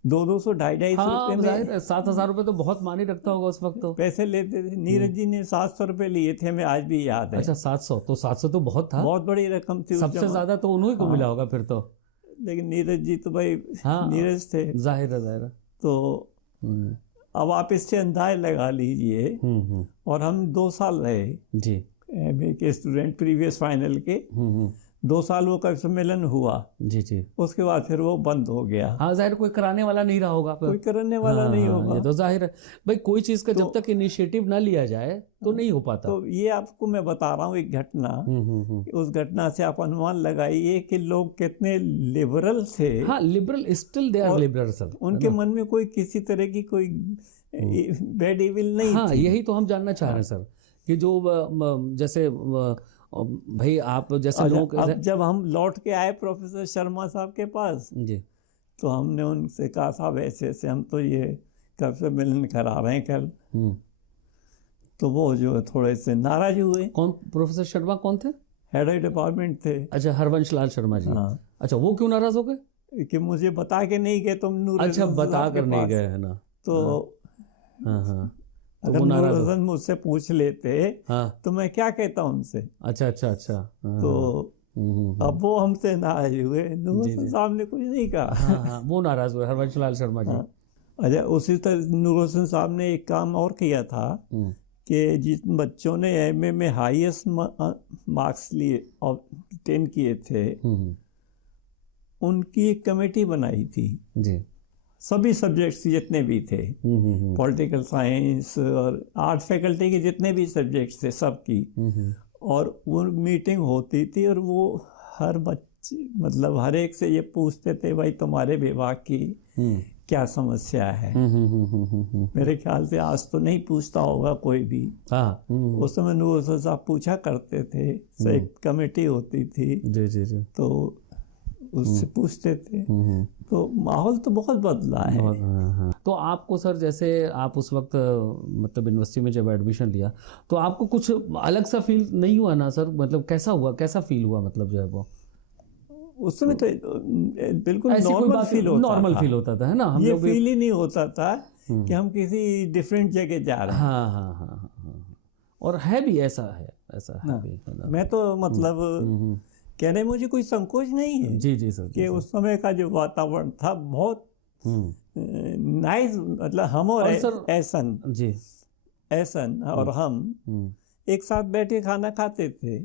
200 250 रुपये में 7,000 रुपये तो बहुत मानी रखता होगा उस वक्त। तो पैसे लेते थे। नीरज जी ने 700 रुपये लिए थे, हमें आज भी याद है। अच्छा, 700 तो बहुत था, बहुत बड़ी रकम थी। सबसे ज्यादा तो उन्हीं को मिला होगा फिर तो। लेकिन नीरज जी तो भाई नीरज थे, जाहिर है। तो अब आप इससे अंदाज लगा लीजिए। और हम 2 साल रहे जी, एमए के स्टूडेंट, प्रीवियस फाइनल के। 2 साल वो कवि सम्मेलन हुआ। जी जी। उसके बाद फिर वो बंद हो गया। हाँ, जाहिर कोई कराने वाला नहीं रहा होगा, कोई कराने वाला नहीं होगा। ये तो जाहिर है भाई, कोई चीज़ का जब तक इनिशिएटिव ना लिया जाए तो नहीं हो पाता। तो ये आपको मैं बता रहा हूँ एक घटना। उस घटना से आप अनुमान लगाइए कि लोग कितने लिबरल थे। हाँ, liberal, still they are liberal sir. उनके मन में कोई किसी तरह की कोई बैड इविल नहीं हाँ, थी। यही तो हम जानना चाह रहे हैं सर, कि जो जैसे भाई आप जैसे लोग, अब जब हम लौट के आए प्रोफेसर शर्मा साहब के पास जी, तो हमने उनसे कहा, साहब ऐसे ऐसे हम तो ये कब से मिलन करा रहे हैं कल। तो वो जो थोड़े से नाराज हुए। कौन प्रोफेसर शर्मा कौन थे? हेड ऑफ डिपार्टमेंट थे। अच्छा, हरवंश लाल शर्मा जी। हाँ। अच्छा, वो क्यों नाराज हो गए? कि मुझे बता के नहीं गए तुम नूरुल। अच्छा, बता कर नहीं गए, है ना। तो हाँ हाँ। तो अगर वो नाराज हो। नूर हसन मुझसे पूछ लेते हाँ। तो मैं क्या कहता उनसे। अच्छा अच्छा अच्छा। हाँ, तो हाँ। अब वो हमसे नाराज हुए, नूर जी, हसन जी। साहब ने कुछ नहीं कहा। हाँ हाँ, वो नाराज हुए हरवंश लाल शर्मा जी। हाँ। अच्छा, उसी तरह नूर हसन साहब ने एक काम और किया था हम्म, कि जिन बच्चों ने एमए में हाईएस्ट मार्क्स लिए और 10 किए थे, हम्म, उनकी एक कमेटी बनाई थी, जी। सभी सब्जेक्ट्स जितने भी थे, पॉलिटिकल साइंस और आर्ट फैकल्टी के जितने भी सब्जेक्ट्स थे सबकी, और वो मीटिंग होती थी और वो हर बच्चे मतलब हर एक से ये पूछते थे, भाई तुम्हारे विभाग की क्या समस्या है। मेरे ख्याल से आज तो नहीं पूछता होगा कोई भी। हाँ। उस समय नूर हसन साहब पूछा करते थे, तो एक कमेटी होती थी, जी जी जी। तो उससे पूछते थे। तो माहौल तो बहुत बदला है। हाँ हाँ। तो आपको सर, जैसे आप उस वक्त मतलब यूनिवर्सिटी में जब एडमिशन लिया, तो आपको कुछ अलग सा फील नहीं हुआ ना सर? मतलब कैसा हुआ, कैसा फील हुआ, मतलब जो है वो उस समय तो बिल्कुल ऐसी कोई नॉर्मल बात, फील होता नॉर्मल था। फील होता था, है ना? हम ये लोग भी। फील ही नहीं होता था कि हम किसी डिफरेंट जगह जा रहे हैं। हाँ हाँ हाँ हाँ हाँ। और है भी, ऐसा है, ऐसा है भी, है ना? मैं तो मतलब कहने में मुझे कोई संकोच नहीं है जी जी सर। कि उस समय का जो वातावरण था बहुत नाइस। मतलब हम और और सर ऐसन जी। ऐसन और हम एक साथ बैठे खाना खाते थे,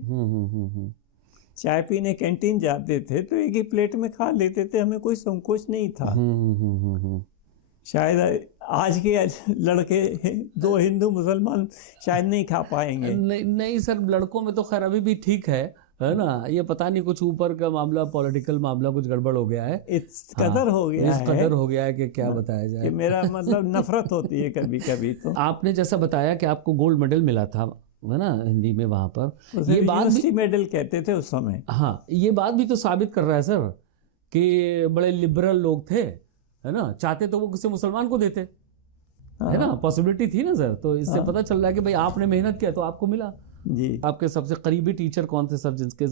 चाय पीने कैंटीन जाते थे, तो एक ही प्लेट में खा लेते थे, हमें कोई संकोच नहीं था। शायद आज के लड़के, दो हिंदू मुसलमान शायद नहीं खा पाएंगे। नहीं नहीं सर, लड़कों में तो खैर अभी भी ठीक है ना? ये पता नहीं कुछ ऊपर का मामला, पॉलिटिकल मामला कुछ गड़बड़ हो गया है, इस कदर हो गया इस है, कदर हो गया है कि क्या बताया जाए। कि मेरा मतलब नफरत होती है कभी कभी। तो आपने जैसा बताया कि आपको गोल्ड मेडल मिला था, है ना, हिंदी में वहाँ पर, ये बात यूनिवर्सिटी भी, मेडल कहते थे उस समय। हाँ, ये बात भी तो साबित कर रहा है सर कि बड़े लिबरल लोग थे, है ना? चाहते तो वो किसी मुसलमान को देते, है ना? पॉसिबिलिटी थी ना सर? तो इससे पता चल रहा है कि भाई आपने मेहनत किया तो आपको मिला। जी। आपके सबसे करीबी टीचर कौन थे सर, जिनसे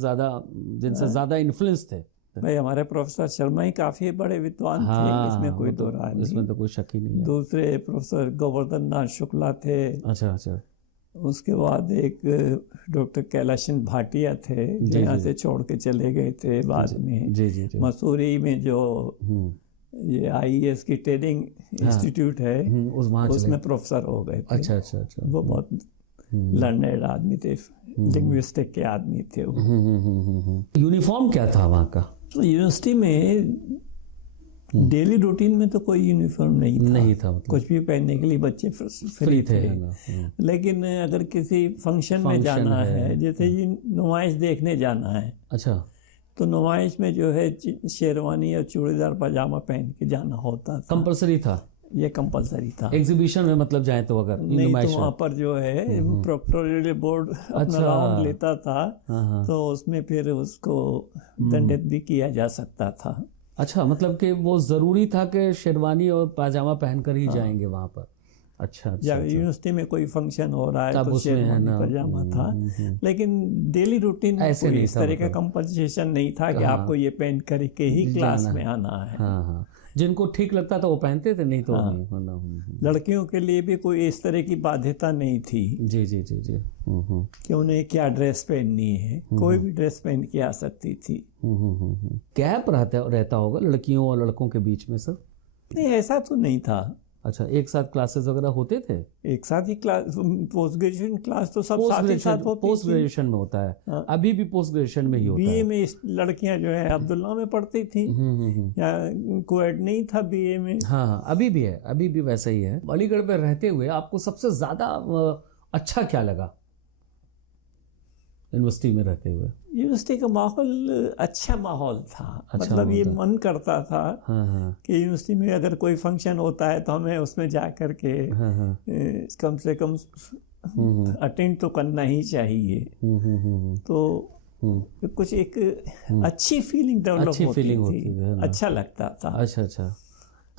ज्यादा इन्फ्लुएंस थे? भाई हमारे प्रोफेसर शर्मा ही काफी बड़े विद्वान थे, इसमें कोई दो राय नहीं, इसमें तो कोई शक ही नहीं है। दूसरे प्रोफेसर गोवर्धन नाथ शुक्ला थे। अच्छा अच्छा। उसके बाद एक डॉक्टर कैलाशन भाटिया थे, जो यहाँ से छोड़ के चले गए थे बाद में। जी जी जी। मसूरी में जो ये आईएएस की ट्रेनिंग इंस्टीट्यूट है, उसमें प्रोफेसर हो गए थे। अच्छा अच्छा अच्छा। वो बहुत लर्नेड आदमी थे, लिंग्विस्टिक के आदमी थे वो। यूनिफॉर्म क्या था वहाँ का? तो यूनिवर्सिटी में डेली रूटीन में तो कोई यूनिफॉर्म नहीं था, मतलब कुछ भी पहनने के लिए बच्चे फ्री थे। लेकिन अगर किसी फंक्शन में जाना है, जैसे ये नुमाइश देखने जाना है, अच्छा, तो नुमाइश में जो है शेरवानी और चूड़ीदार पजामा पहन के जाना होता था। कंपलसरी था? ये कंपलसरी था। एग्जीबिशन में मतलब जाए तो अगर नहीं तो वहाँ पर जो है प्रोक्टोरियल बोर्ड अपना राउंड लेता था, तो उसमें फिर उसको दंडित भी किया जा सकता था। अच्छा, मतलब कि वो जरूरी था कि शेरवानी और पाजामा पहनकर ही जाएंगे वहाँ पर? अच्छा अच्छा। यूनिवर्सिटी में कोई फंक्शन हो रहा है तो शेरवानी पजामा था, लेकिन डेली रूटीन में कोई इस तरह का कंपल्सेशन नहीं था कि आपको ये पहन करके ही क्लास में आना है। हाँ, जिनको ठीक लगता था वो पहनते थे, नहीं तो नहीं। लड़कियों के लिए भी कोई इस तरह की बाध्यता नहीं थी। जी जी जी जी। कि उन्हें क्या ड्रेस पहननी है, कोई भी ड्रेस पहन के आ सकती थी। गैप रहता होगा लड़कियों और लड़कों के बीच में सर? नहीं, ऐसा तो नहीं था। अच्छा, एक साथ क्लासेस वगैरह होते थे? एक साथ ही क्लास, पोस्ट ग्रेजुएशन क्लास तो सब साथ ही साथ होती थी। पोस्ट ग्रेजुएशन में होता है, अभी भी पोस्ट ग्रेजुएशन में ही होता है। बीए में लड़कियां जो है अब्दुल्ला में पढ़ती थी, या कोएड नहीं था बीए में। हाँ, अभी भी है, अभी भी वैसा ही है। अलीगढ़ में रहते हुए आपको सबसे ज्यादा अच्छा क्या लगा यूनिवर्सिटी में रहते हुए? यूनिवर्सिटी का माहौल अच्छा माहौल था। मतलब ये मन करता था कि यूनिवर्सिटी में अगर कोई फंक्शन होता है तो हमें उसमें जा कर के कम से कम अटेंड तो करना ही चाहिए। तो कुछ एक अच्छी फीलिंग डेवलप होती थी, अच्छा लगता था। अच्छा अच्छा।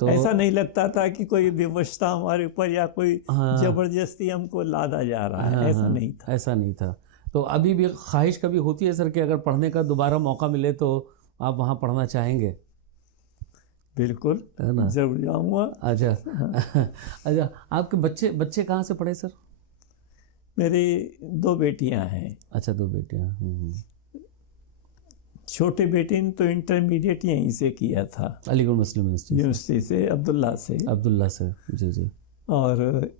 तो ऐसा नहीं लगता था कि कोई व्यवस्था हमारे ऊपर या कोई जबरदस्ती हमको लादा जा रहा है, ऐसा नहीं था। ऐसा नहीं था। तो अभी भी ख्वाहिश कभी होती है सर कि अगर पढ़ने का दोबारा मौका मिले तो आप वहाँ पढ़ना चाहेंगे? बिल्कुल, है ना? जरूर जाऊंगा। अच्छा अच्छा, आपके बच्चे बच्चे कहाँ से पढ़े सर? मेरी 2 बेटियां हैं। अच्छा, 2 बेटियाँ। छोटे बेटे ने तो इंटरमीडिएट यहीं से किया था, अलीगढ़ मुस्लिम यूनिवर्सिटी से, अब्दुल्ला से। जी जी। और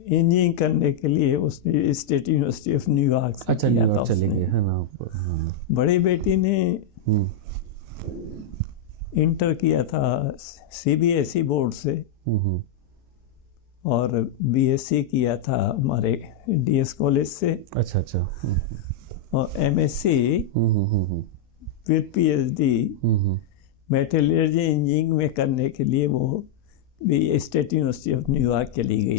इंजीनियरिंग करने के लिए उसने स्टेट यूनिवर्सिटी ऑफ न्यूयॉर्क से अच्छा, किया था न्यूयॉर्क चले उसने। गए, है ना? हाँ। बड़ी बेटी ने इंटर किया था सीबीएसई बोर्ड से, और बीएससी किया था हमारे डीएस कॉलेज से, अच्छा अच्छा। और MSc with PhD metallurgy engineering में करने के लिए वो भी स्टेट यूनिवर्सिटी ऑफ न्यूयॉर्क चली गई थी।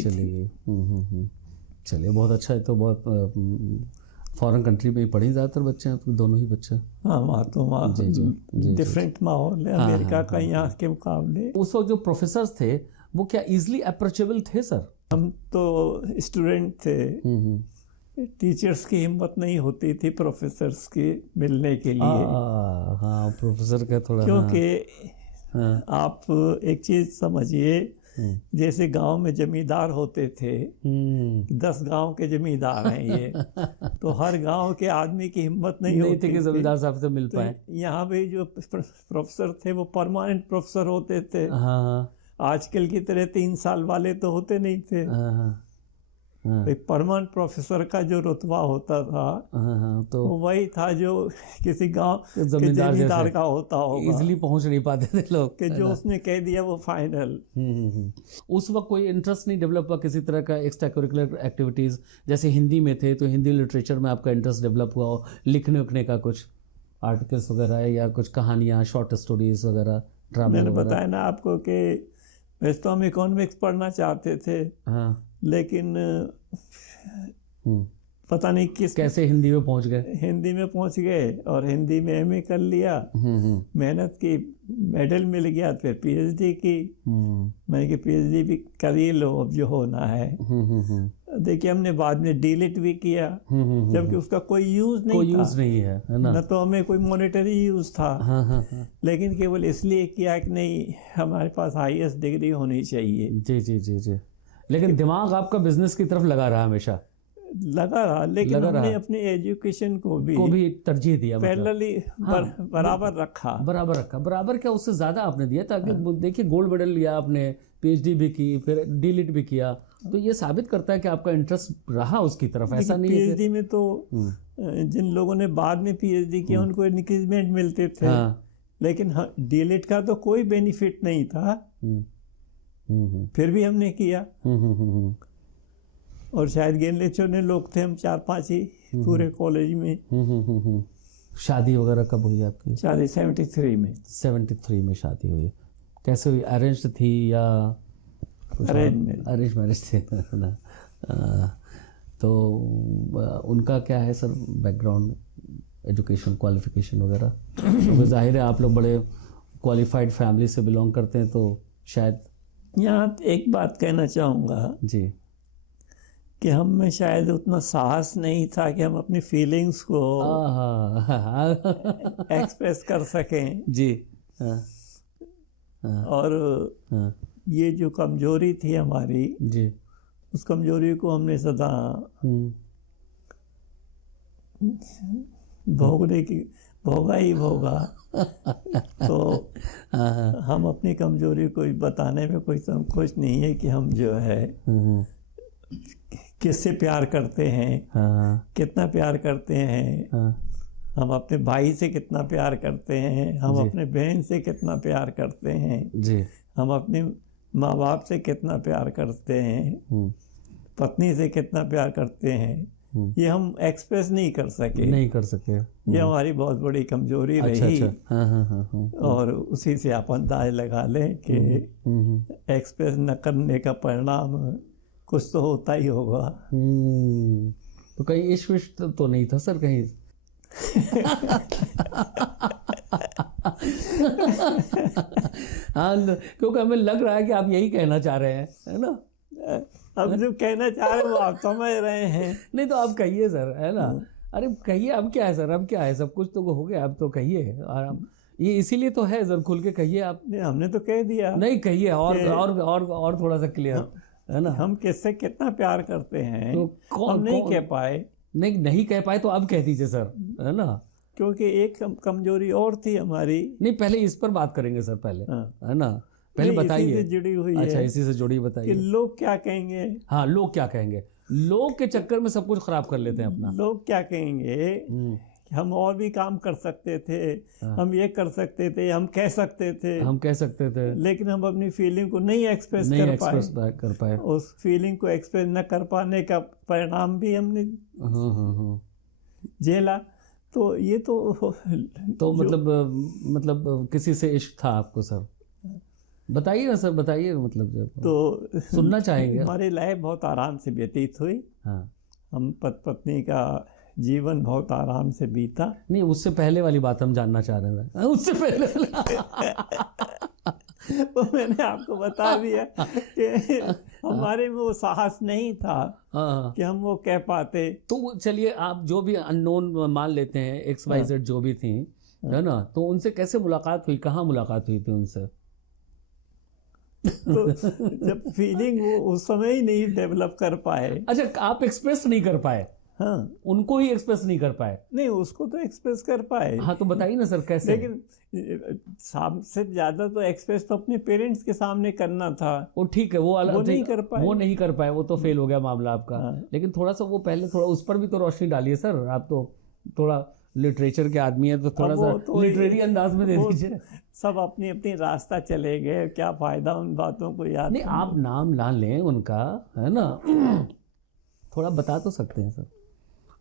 चलिए, बहुत अच्छा है। तो बहुत फॉरेन कंट्री में ही पढ़ी ज़्यादातर बच्चे हैं, तो दोनों ही बच्चे? हाँ, वहाँ तो वहाँ डिफरेंट माहौल है अमेरिका का यहाँ के मुकाबले। उस वक्त जो प्रोफेसर्स थे वो क्या इजीली अप्रोचेबल थे सर? हम तो स्टूडेंट थे, टीचर्स की हिम्मत नहीं होती थी प्रोफेसर्स के मिलने के लिए। हाँ, प्रोफेसर का थोड़ा, क्योंकि आप एक चीज समझिए, जैसे गांव में जमींदार होते थे, 10 गांव के जमींदार हैं ये, तो हर गांव के आदमी की हिम्मत नहीं होती थी कि जमींदार साहब से मिल पाए। यहाँ भी जो प्रोफेसर थे वो परमानेंट प्रोफेसर होते थे। आजकल की तरह 3 साल वाले तो होते नहीं थे। परमानेंट प्रोफेसर का जो रुतबा होता था तो वो वही था जो किसी गांव के जमींदार का होता होगा। इजीली पहुंच नहीं पाते थे लोग, कि जो उसने कह दिया वो फाइनल। उस वक्त कोई इंटरेस्ट नहीं डेवलप हुआ किसी तरह का एक्स्ट्रा करिकुलर एक्टिविटीज़? जैसे हिंदी में थे तो हिंदी लिटरेचर में आपका इंटरेस्ट डेवलप हुआ हो, लिखने उखने का, कुछ आर्टिकल्स वगैरह या कुछ कहानियाँ, शॉर्ट स्टोरीज वगैरह, ड्रामा? मैंने बताया ना आपको कि वैसे तो हम इकोनॉमिक्स पढ़ना चाहते थे, लेकिन पता नहीं कैसे हिंदी में पहुंच गए। हिंदी में पहुंच गए और हिंदी में एमए कर लिया, मेहनत की, मेडल मिल गया, फिर पीएचडी की। मैंने कि पीएचडी भी कर ही लो अब जो होना है। देखिए, हमने बाद में डीलिट भी किया, जबकि उसका कोई यूज नहीं है ना, तो हमें कोई मॉनेटरी यूज था। लेकिन केवल इसलिए किया कि नहीं, हमारे पास हाईएस्ट डिग्री होनी चाहिए। जी जी जी जी। लेकिन दिमाग आपका बिजनेस की तरफ लगा रहा, हमेशा लगा रहा, लेकिन हमने अपनी एजुकेशन को भी तरजीह दिया, पैरेलली बराबर रखा। बराबर क्या, उससे ज्यादा आपने दिया, ताकि देखिए गोल्ड मेडल लिया आपने, पीएचडी भी की, फिर डीलिट भी किया, तो ये साबित करता है कि आपका इंटरेस्ट रहा उसकी तरफ। ऐसा नहीं है पीएचडी में तो जिन लोगों ने बाद में पीएचडी किया उनको इंक्रीजमेंट मिलते थे, लेकिन डीलिट का तो कोई बेनिफिट नहीं था, फिर भी हमने किया। और शायद गिनने चुने लोग थे हम, 4-5 ही पूरे कॉलेज में। शादी वगैरह कब हुई आपकी? शादी 73 में। 73 में शादी हुई। कैसे हुई, अरेंज थी या अरेंज मैरिज थी ना? तो उनका क्या है सर बैकग्राउंड, एजुकेशन, क्वालिफिकेशन वगैरह? तो जाहिर है आप लोग बड़े क्वालिफाइड फैमिली से बिलोंग करते हैं, तो शायद। यहाँ एक बात कहना चाहूँगा जी, कि हम में शायद उतना साहस नहीं था कि हम अपनी फीलिंग्स को एक्सप्रेस कर सकें जी। और ये जो कमजोरी थी हमारी जी, उस कमजोरी को हमने सदा भोगा ही भोगा। तो हम अपनी कमजोरी को बताने में कोई संकोच नहीं है कि हम जो है किससे प्यार करते हैं, कितना प्यार करते हैं, हम अपने भाई से कितना प्यार करते हैं, हम अपने बहन से कितना प्यार करते हैं जी, हम अपने माँ बाप से कितना प्यार करते हैं, पत्नी से कितना प्यार करते हैं, ये हम एक्सप्रेस नहीं कर सके। ये हमारी बहुत बड़ी कमजोरी रही। और उसी से आप अंदाज लगा लें कि एक्सप्रेस न करने का परिणाम कुछ तो होता ही होगा। तो कहीं इश्क विश्क तो नहीं था सर कहीं? हाँ, क्योंकि हमें लग रहा है कि आप यही कहना चाह रहे हैं, है ना? अब जो कहना चाह रहे हैं वो आप समझ रहे हैं। नहीं तो आप कहिए सर, है ना? अरे कहिए, अब क्या है सर, अब क्या है, सब कुछ तो हो गया, अब तो कहिए। ये इसीलिए तो है, सर खुल के कहिए आप। नहीं, हमने तो कह दिया नहीं कहिए, और थोड़ा सा क्लियर, है ना। हम किससे कितना प्यार करते हैं, तो हम नहीं कह पाए। नहीं कह पाए तो अब कह दीजिए सर, है ना। क्योंकि एक कमजोरी और थी हमारी। नहीं, पहले इस पर बात करेंगे सर, पहले, है ना। पहले नहीं, बताइए। इसी से जुड़ी हुई अच्छा, है इसी से जुड़ी कि बताइए। लोग क्या कहेंगे। हाँ, लोग क्या कहेंगे, लोग के चक्कर में सब कुछ खराब कर लेते हैं अपना। लोग क्या कहेंगे, हम और भी काम कर सकते थे, हम ये कर सकते थे, हम कह सकते थे, लेकिन हम अपनी फीलिंग को नहीं एक्सप्रेस कर पाए। उस फीलिंग को एक्सप्रेस न कर पाने का परिणाम भी हमने झेला। तो ये तो मतलब किसी से इश्क था आपको सर? बताइए ना सर, बताइए, मतलब तो सुनना चाहेंगे। हमारी लाइफ बहुत आराम से व्यतीत हुई। हाँ, हम पत्नी का जीवन बहुत आराम से बीता। नहीं, उससे पहले वाली बात हम जानना चाह रहे थे, उससे पहले वो मैंने आपको बता दिया कि हमारे में वो साहस नहीं था कि हम वो कह पाते। तो चलिए, आप जो भी अननोन मान लेते हैं, XYZ जो भी थी, है ना, तो उनसे कैसे मुलाकात हुई, कहाँ मुलाकात हुई थी उनसे? तो जब फीलिंग वो उस समय ही नहीं डेवलप कर पाए। अच्छा, आप एक्सप्रेस नहीं कर पाए? हाँ, उनको ही एक्सप्रेस नहीं कर पाए? नहीं, उसको तो एक्सप्रेस कर पाए। हाँ, तो बताइए ना सर, कैसे? लेकिन सबसे ज्यादा तो एक्सप्रेस तो अपने पेरेंट्स के सामने करना था। वो ठीक है, वो नहीं कर पाए। वो नहीं कर पाए, वो तो फेल हो गया मामला आपका। लेकिन थोड़ा सा वो पहले थोड़ा उस पर भी तो रोशनी डालिए सर। आप तो थोड़ा लिटरेचर के आदमी है, तो थोड़ा सा तो लिटरेरी अंदाज में दे दीजिए। सब अपनी अपनी रास्ता चले गए, क्या फायदा उन बातों को याद। नहीं, आप नाम ना लें उनका, है ना। थोड़ा बता तो सकते हैं सर।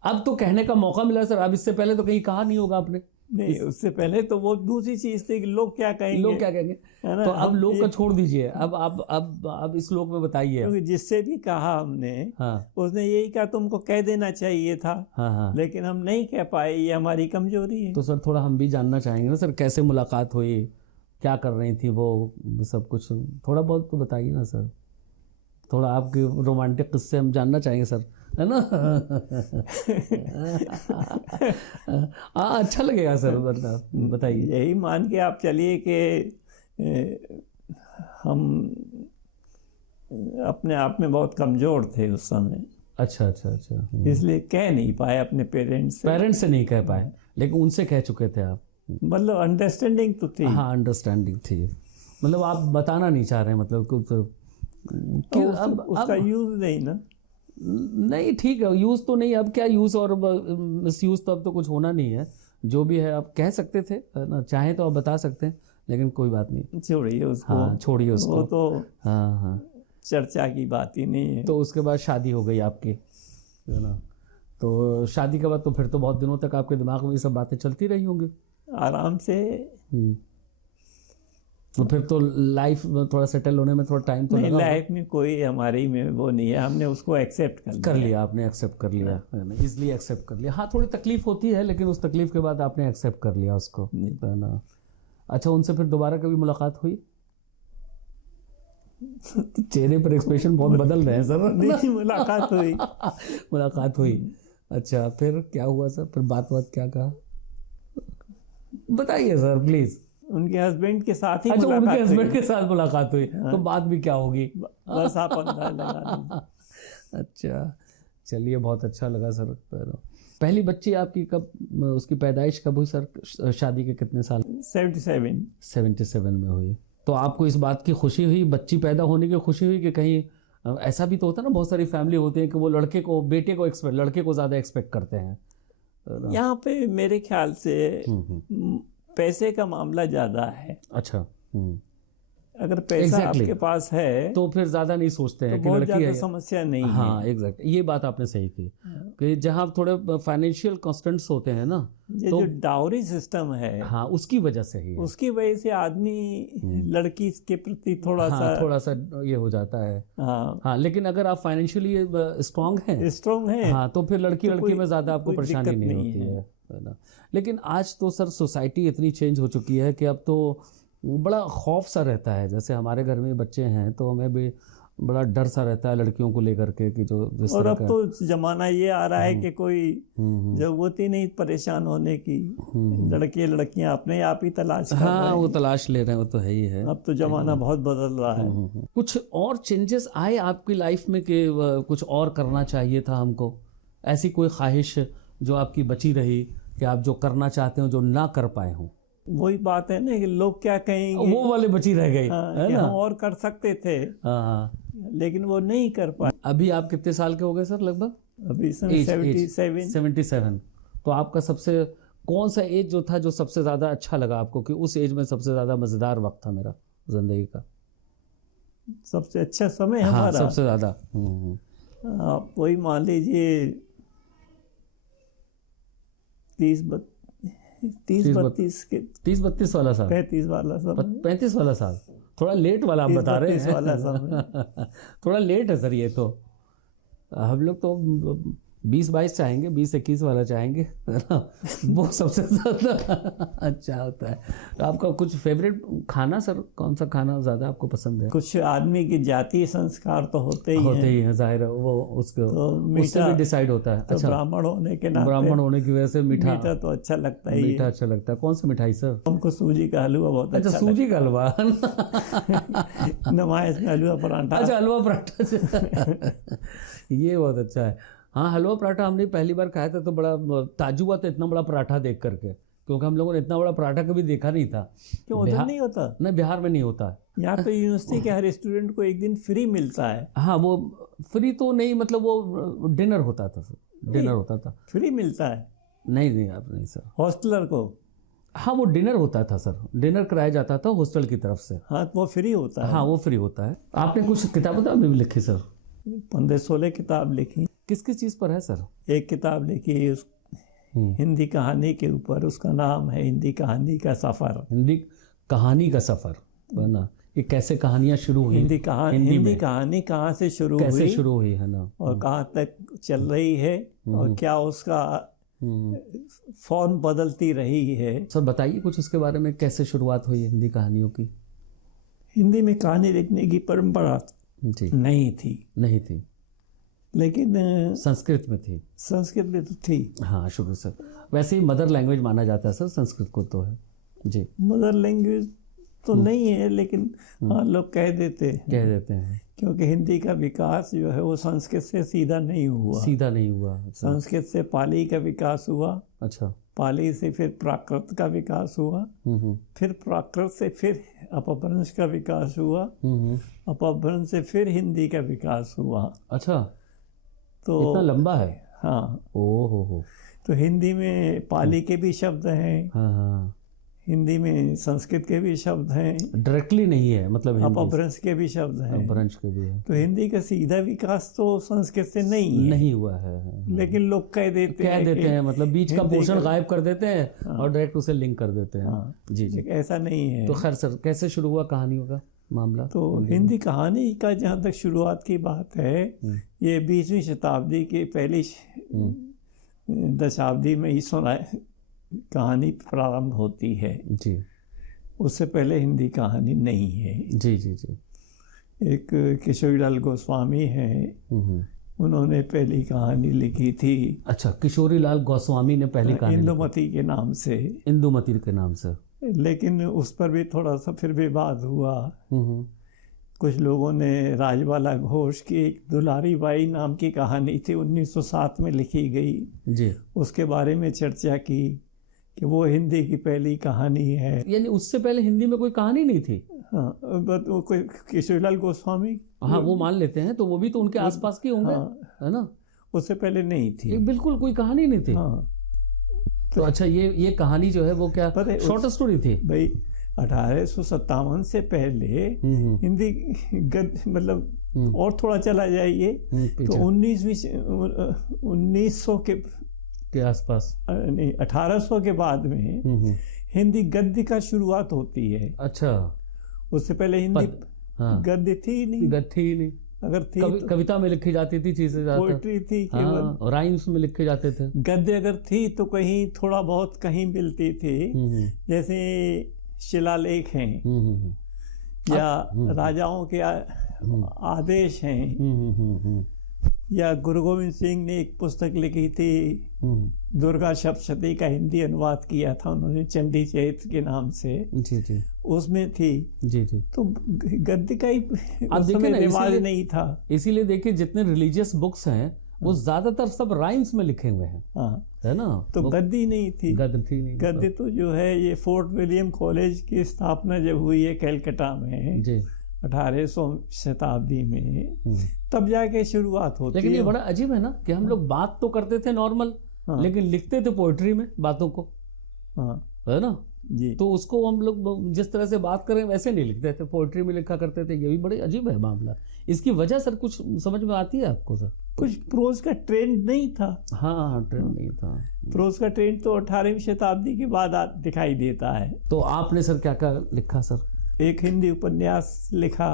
अब तो कहने का मौका मिला सर, अब इससे पहले तो कहीं कहा नहीं होगा आपने। नहीं, उससे पहले तो वो दूसरी चीज थी कि लोग क्या कहेंगे, है ना। तो अब लोग का छोड़ दीजिए, अब इस लोग में बताइए। क्योंकि जिससे भी कहा हमने, उसने यही कहा तुमको कह देना चाहिए था। लेकिन हम नहीं कह पाए, ये हमारी कमजोरी है। तो सर थोड़ा हम भी जानना चाहेंगे ना सर, कैसे मुलाकात हुई, क्या कर रही थी वो, सब कुछ थोड़ा बहुत तो बताइए ना सर। थोड़ा आपके रोमांटिक किस्से हम जानना चाहेंगे सर, है ना। हाँ, अच्छा लगेगा सर, बताइए। यही मान के आप चलिए कि हम अपने आप में बहुत कमजोर थे उस समय। अच्छा। इसलिए कह नहीं पाए अपने पेरेंट्स से नहीं कह पाए, लेकिन उनसे कह चुके थे आप। मतलब अंडरस्टैंडिंग तो थी। हाँ, अंडरस्टैंडिंग थी, मतलब आप बताना नहीं चाह रहे, मतलब कुछ उसका यूज नहीं ना। नहीं, ठीक है, यूज तो नहीं, अब क्या यूज और मिस यूज तो अब तो कुछ होना नहीं है। जो भी है आप कह सकते थे, ना चाहें तो आप बता सकते हैं, लेकिन कोई बात नहीं, छोड़िए उसको। हाँ, छोड़िए उसको। वो तो हाँ चर्चा की बात ही नहीं है। तो उसके बाद शादी हो गई आपकी, है ना। तो शादी के बाद तो फिर तो बहुत दिनों तक आपके दिमाग में ये सब बातें चलती रही होंगी आराम से। तो फिर तो लाइफ में थोड़ा सेटल होने में थोड़ा टाइम तो नहीं, लगा। लाइफ में कोई हमारी में वो नहीं है, हमने उसको एक्सेप्ट कर लिया। आपने एक्सेप्ट कर लिया, है ना, इसलिए एक्सेप्ट कर लिया। हाँ, थोड़ी तकलीफ होती है, लेकिन उस तकलीफ के बाद आपने एक्सेप्ट कर लिया उसको, है ना। अच्छा, उनसे फिर दोबारा कभी मुलाकात हुई? चेहरे पर एक्सप्रेशन बहुत बदल रहे हैं सर। नहीं, मुलाकात हुई। मुलाकात हुई। अच्छा, फिर क्या हुआ सर, फिर बात क्या कहा, बताइए सर प्लीज। उनके हस्बैंड के साथ ही। अच्छा, उनके हस्बैंड के साथ मुलाकात हुई। तो बात भी क्या होगी, बस आप अंदाजा लगा लीजिए। अच्छा, चलिए, बहुत अच्छा लगा सर। पहली बच्ची आपकी कब, उसकी पैदाइश कब हुई सर, शादी के कितने साल? 77 में हुई। तो आपको इस बात की खुशी हुई, बच्ची पैदा होने की खुशी हुई, कि कहीं ऐसा भी तो होता है ना, बहुत सारी फैमिली होती है कि वो लड़के को ज़्यादा एक्सपेक्ट करते हैं। यहाँ पे मेरे ख्याल से पैसे का मामला ज़्यादा है। अच्छा। अगर पैसा आपके पास है तो फिर ज्यादा नहीं सोचते हैं कि लड़की है, समस्या नहीं है। हाँ, एग्जैक्ट, ये बात आपने सही की कि जहाँ थोड़े फाइनेंशियल कॉन्स्टेंट्स होते हैं ना, ये तो जो डाउरी सिस्टम है, हाँ, उसकी वजह से ही है। उसकी वजह से आदमी लड़की के प्रति थोड़ा सा ये हो जाता है। हाँ, लेकिन अगर आप फाइनेंशियली स्ट्रांग हैं, हाँ, तो फिर लड़की में ज्यादा आपको परेशानी नहीं होती है ना। लेकिन आज तो सर सोसाइटी इतनी चेंज हो चुकी है कि अब तो बड़ा खौफ सा रहता है। जैसे हमारे घर में बच्चे हैं तो हमें भी बड़ा डर सा रहता है लड़कियों को लेकर के कि जो जिस और तरह अब का तो जमाना ये आ रहा है कि कोई जरूरत ही नहीं परेशान होने की, लड़के लड़कियां अपने आप ही तलाश कर हाँ रहे वो हैं। तलाश ले रहे हैं, वो तो है ही है। अब तो जमाना बहुत बदल रहा है। कुछ और चेंजेस आए आपकी लाइफ में कि कुछ और करना चाहिए था हमको, ऐसी कोई ख्वाहिश जो आपकी बची रही कि आप जो करना चाहते हो जो ना कर पाए हो? वही बात है ना कि लोग क्या कहेंगे, वो वाले बची रह गई हाँ, है कि ना। हम और कर सकते थे हाँ हाँ। लेकिन वो नहीं कर पाए। अभी आप कितने साल के हो गए सर लगभग? अभी 77। 77। तो आपका सबसे कौन सा एज जो था जो सबसे ज़्यादा अच्छा लगा आपको कि उस एज में सबसे ज़्यादा मज़ेदार वक्त था मेरा ज़िंदगी का? सबसे अच्छा समय हाँ हमारा, सबसे ज़्यादा। आप वही मान लीजिए 30 32 के 30-32 वाला साल, 35 वाला समय। 35 वाला साल, थोड़ा लेट वाला आप बता रहे 32 हैं। वाला समय। थोड़ा लेट है सर ये तो। हम लोग तो 20-22 चाहेंगे, 20-21 वाला चाहेंगे, है ना, वो सबसे ज़्यादा अच्छा होता है। तो आपका कुछ फेवरेट खाना सर, कौन सा खाना ज़्यादा आपको पसंद है? कुछ आदमी की जातीय संस्कार तो होते ही हैं, जाहिर है वो उसके तो उससे भी डिसाइड होता है। तो अच्छा, ब्राह्मण होने के नाते ब्राह्मण होने की वजह से मीठा तो अच्छा लगता ही मीठा है। अच्छा लगता है। कौन सा मिठाई सर? हमको सूजी का हलवा बहुत अच्छा, अच्छा सूजी का हलवा। लगता, नमाज में हलवा पराठा। अच्छा, हलवा पराठा। ये बहुत अच्छा है। हाँ, हलवा पराठा हमने पहली बार खाया था तो बड़ा ताज्जुब हुआ था इतना बड़ा पराठा देख करके, क्योंकि हम लोगों ने इतना बड़ा पराठा कभी देखा नहीं था। क्यों उधर नहीं होता? नहीं, बिहार में नहीं होता। यहाँ पे यूनिवर्सिटी के हर स्टूडेंट को एक दिन फ्री मिलता है। हाँ, वो फ्री तो नहीं, मतलब वो डिनर होता था सर, डिनर होता था। फ्री मिलता है? नहीं आप नहीं सर, हॉस्टलर को। हाँ वो डिनर होता था सर, डिनर कराया जाता था हॉस्टल की तरफ से। हाँ वो फ्री होता है। हाँ वो फ्री होता है। आपने कुछ किताबें भी लिखी सर? 15-16 किताब लिखी। किस किस चीज़ पर है सर? एक किताब लिखी उस हिंदी कहानी के ऊपर, उसका नाम है हिंदी कहानी का सफ़र। हिंदी कहानी का सफ़र, है ना। ये कैसे कहानियाँ शुरू हुई? हिंदी कहानी कहाँ से शुरू कैसे हुई, शुरू हुई, है ना, और कहाँ तक चल रही है, और क्या उसका फॉर्म बदलती रही है। सर बताइए कुछ उसके बारे में, कैसे शुरुआत हुई हिंदी कहानियों की? हिंदी में कहानी लिखने की परंपरा जी नहीं थी, लेकिन संस्कृत में थी। संस्कृत में तो थी। हाँ शुरू से। वैसे ही मदर लैंग्वेज माना जाता है सर संस्कृत को, तो है जी। मदर लैंग्वेज तो नहीं है, लेकिन हाँ लोग कह देते हैं, क्योंकि हिंदी का विकास जो है वो संस्कृत से सीधा नहीं हुआ। संस्कृत से पाली का विकास हुआ। अच्छा। पाली से फिर प्राकृत का विकास हुआ, फिर प्राकृत से फिर अपभ्रंश का विकास हुआ, अपभ्रंश से फिर हिंदी का विकास हुआ। अच्छा, तो इतना लंबा है? हाँ। ओहो। तो हिंदी में पाली के भी शब्द हैं, हाँ, हिंदी में संस्कृत के भी शब्द हैं, डायरेक्टली नहीं है, मतलब अपभ्रंश के भी शब्द हैं, अपभ्रंश के भी है। तो हिंदी का सीधा विकास तो संस्कृत से नहीं हुआ है। लेकिन लोग कह देते हैं, मतलब बीच का पोर्शन गायब कर देते हैं और डायरेक्ट उसे लिंक कर देते हैं। जी। ऐसा नहीं है। तो खैर सर, कैसे शुरू हुआ कहानियों का मामला? तो हिंदी कहानी का जहाँ तक शुरुआत की बात है, ये 20वीं शताब्दी की पहली दशाब्दी में ही कहानी प्रारंभ होती है जी। उससे पहले हिंदी कहानी नहीं है। जी। एक किशोरीलाल गोस्वामी हैं, उन्होंने पहली कहानी लिखी थी। अच्छा, किशोरीलाल गोस्वामी ने पहली कहानी इंदुमती के नाम से। इंदुमती के नाम से। लेकिन उस पर भी थोड़ा सा फिर विवाद हुआ। कुछ लोगों ने राजबाला घोष की एक दुलारी बाई नाम की कहानी थी, 1907 में लिखी गई जी, उसके बारे में चर्चा की कि वो हिंदी की पहली कहानी है। यानी उससे पहले हिंदी में कोई कहानी नहीं थी? हाँ, वो कोई किशोरीलाल गोस्वामी, हाँ वो मान लेते हैं, तो वो भी तो उनके आसपास की होंगे, है ना। उससे पहले नहीं थी, बिल्कुल कोई कहानी नहीं थी। हाँ। तो अच्छा, ये कहानी जो है वो क्या शॉर्ट स्टोरी थी? भाई 1857 से पहले हिंदी मतलब और थोड़ा चला जाइए तो 1900 के आसपास, नहीं 1800 के बाद में हिंदी गद्य का शुरुआत होती है। अच्छा, उससे पहले हिंदी गद्य थी नहीं, अगर थी कविता में लिखी जाती थी चीजें, पोइट्री थी केवल, राइम्स में लिखे जाते थे। गद्य अगर थी तो कहीं थोड़ा बहुत कहीं मिलती थी, जैसे शिलालेख हैं या राजाओं के आदेश हैं, या गुरु गोविंद सिंह ने एक पुस्तक लिखी थी, दुर्गा सप्तशती का हिंदी अनुवाद किया था उन्होंने चंडी चैत्र के नाम से, जी जी, उसमें थी। जी जी। तो गद्य का ही आप उस देखिए समय ना, रिवाज इसीलिए- नहीं था। इसीलिए देखिए जितने रिलीजियस बुक्स हैं वो ज्यादातर सब राइम्स में लिखे हुए हैं, हाँ, है ना। तो वो गद्य नहीं थी। गद्य थी नहीं, गद्य तो जो है ये फोर्ट विलियम कॉलेज की स्थापना जब हुई है कलकत्ता में जी। 1800 शताब्दी में, तब जाके शुरुआत होती लेकिन ये है। बड़ा अजीब है ना कि हम लोग बात तो करते थे नॉर्मल, हाँ। लेकिन लिखते थे पोएट्री में बातों को, हाँ है ना। जी। तो उसको हम लोग जिस तरह से बात करें वैसे नहीं लिखते थे, पोएट्री में लिखा करते थे। ये भी बड़े अजीब है मामला। इसकी वजह सर कुछ समझ में आती है आपको सर? कुछ प्रोज का ट्रेंड नहीं था। हाँ, ट्रेंड नहीं था। प्रोज का ट्रेंड तो 18वीं शताब्दी के बाद दिखाई देता है। तो आपने सर क्या क्या लिखा सर? एक हिंदी उपन्यास लिखा,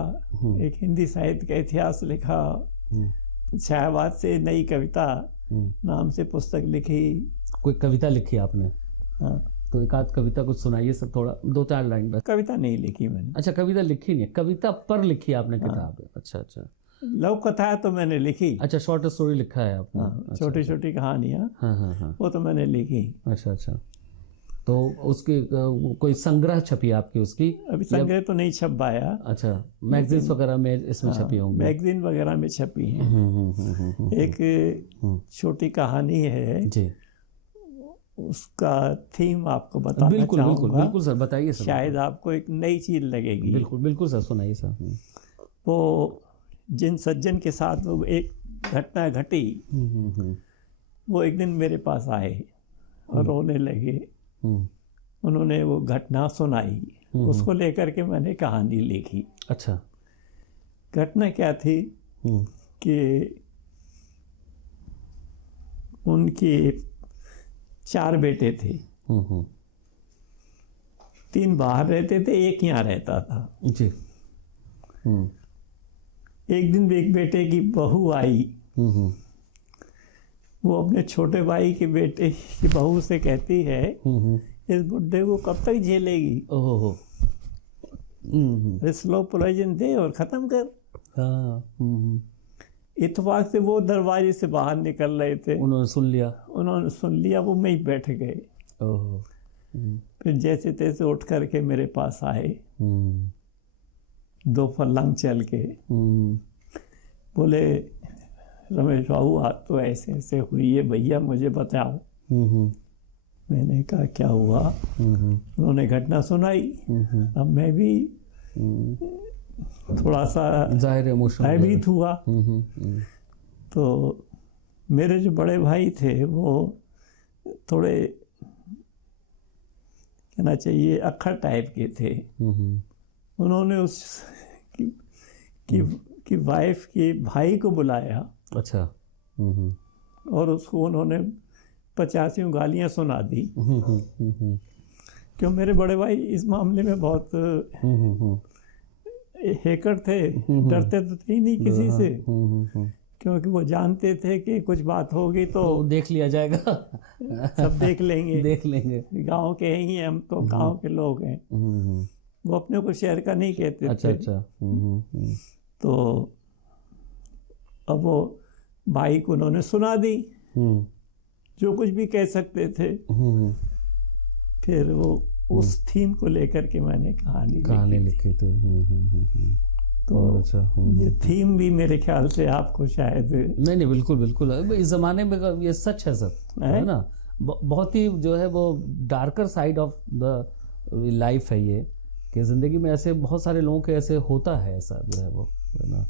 एक हिंदी साहित्य का इतिहास लिखा, छायावाद से नई कविता नाम से पुस्तक लिखी। कोई कविता लिखी आपने? हाँ, तो एक आध कविता कुछ सुनाइए सर, थोड़ा 2-4 लाइन बस। कविता नहीं लिखी मैंने। अच्छा, कविता लिखी नहीं है, कविता पर लिखी है आपने किताब? अच्छा अच्छा लव कथा तो मैंने लिखी। अच्छा, शॉर्ट स्टोरी लिखा है आपने? अच्छा, छोटी छोटी कहानियाँ, हाँ हाँ हाँ। वो तो मैंने लिखी। अच्छा अच्छा। तो उसकी कोई संग्रह छपी आपकी उसकी? अभी संग्रह तो नहीं छप पाया। अच्छा, मैगजीन्स वगैरह में इसमें छपी होंगी? मैगजीन वगैरह में छपी है। एक छोटी कहानी है जी, उसका थीम आपको बताना बिल्कुल बिल्कुल चाहूँगा। बिल्कुल सर, बताइए सर। शायद आपको एक नई चीज लगेगी। बिल्कुल बिल्कुल सर, सुनाइए सर। वो जिन सज्जन के साथ वो एक घटना घटी, वो एक दिन मेरे पास आए और रोने लगे। उन्होंने वो घटना सुनाई, उसको लेकर के मैंने कहानी लिखी। अच्छा। घटना क्या थी कि उनके 4 बेटे थे। 3 बाहर रहते थे, एक यहाँ रहता था। जी। एक दिन एक बेटे की बहू आई। वो अपने छोटे भाई के बेटे की बहू से कहती है, इस बुड्ढे को कब तक झेलेगी, ओहो। स्लो पॉइजन दे और ख़त्म कर। हाँ। इत्तेफाक से वो दरवाजे से बाहर निकल रहे थे, उन्होंने सुन लिया? उन्होंने सुन लिया, वो वहीं बैठ गए। ओहो। फिर जैसे तैसे उठ करके मेरे पास आए, 2 फर्लांग चल के बोले, रमेश बाबू आज तो ऐसे ऐसे हुई है, भैया मुझे बताओ। मैंने कहा क्या हुआ? उन्होंने घटना सुनाई। अब मैं भी थोड़ा सा जाहिर इमोशनल भयभीत हुआ। तो मेरे जो बड़े भाई थे वो थोड़े, कहना चाहिए, अक्खड़ टाइप के थे। उन्होंने उस की वाइफ के भाई को बुलाया। अच्छा। और उसको उन्होंने 85 गालियां सुना दी। क्यों, मेरे बड़े भाई इस मामले में बहुत हेकड़ थे, डरते तो थे ही नहीं किसी से, क्योंकि वो जानते थे कि कुछ बात होगी तो देख लिया जाएगा, सब देख लेंगे, देख लेंगे। गांव के ही हैं हम, तो गांव के लोग हैं। वो अपने को शहर का नहीं कहते अच्छा थे। अच्छा। तो अब वो भाई को उन्होंने सुना दी, जो कुछ भी कह सकते थे। फिर वो उस थीम को लेकर के मैंने कहानी लिखी थी। तो अच्छा। ये थीम भी मेरे ख्याल से आपको शायद नहीं बिल्कुल बिल्कुल, इस ज़माने में ये सच है सर, है ना। बहुत ही जो है वो darker side of the life है ये, कि ज़िंदगी में ऐसे बहुत सारे लोगों के ऐसे होता है, ऐसा जो है वो, है ना।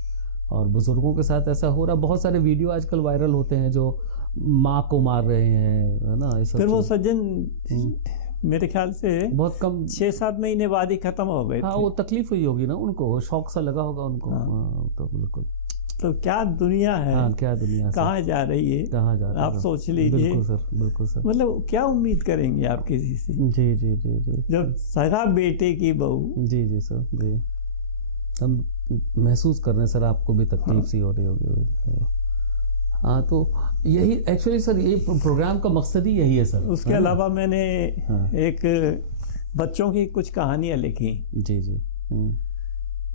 और बुज़ुर्गों के साथ ऐसा हो रहा। बहुत सारे वीडियो आजकल वायरल होते हैं जो माँ को मार रहे हैं, है ना। फिर वो सज्जन मेरे ख्याल से बहुत कम 6-7 महीने बाद ही खत्म हो गए। हाँ, वो तकलीफ हुई होगी ना उनको, शौक सा लगा होगा उनको। हाँ, तो बिल्कुल। तो क्या दुनिया है। हाँ, क्या दुनिया, कहाँ जा रही है, कहाँ जा रही है, आप सोच लीजिए। बिल्कुल सर, बिल्कुल सर। मतलब क्या उम्मीद करेंगे आप किसी से? जी जी जी जी। जब सगा बेटे की बहू। जी जी सर, जी। हम महसूस कर रहे हैं सर, आपको भी तकलीफ सी हो रही होगी। हाँ, तो यही एक्चुअली सर, ये प्रोग्राम का मकसद ही यही है सर। उसके अलावा मैंने एक बच्चों की कुछ कहानियाँ लिखी। जी जी।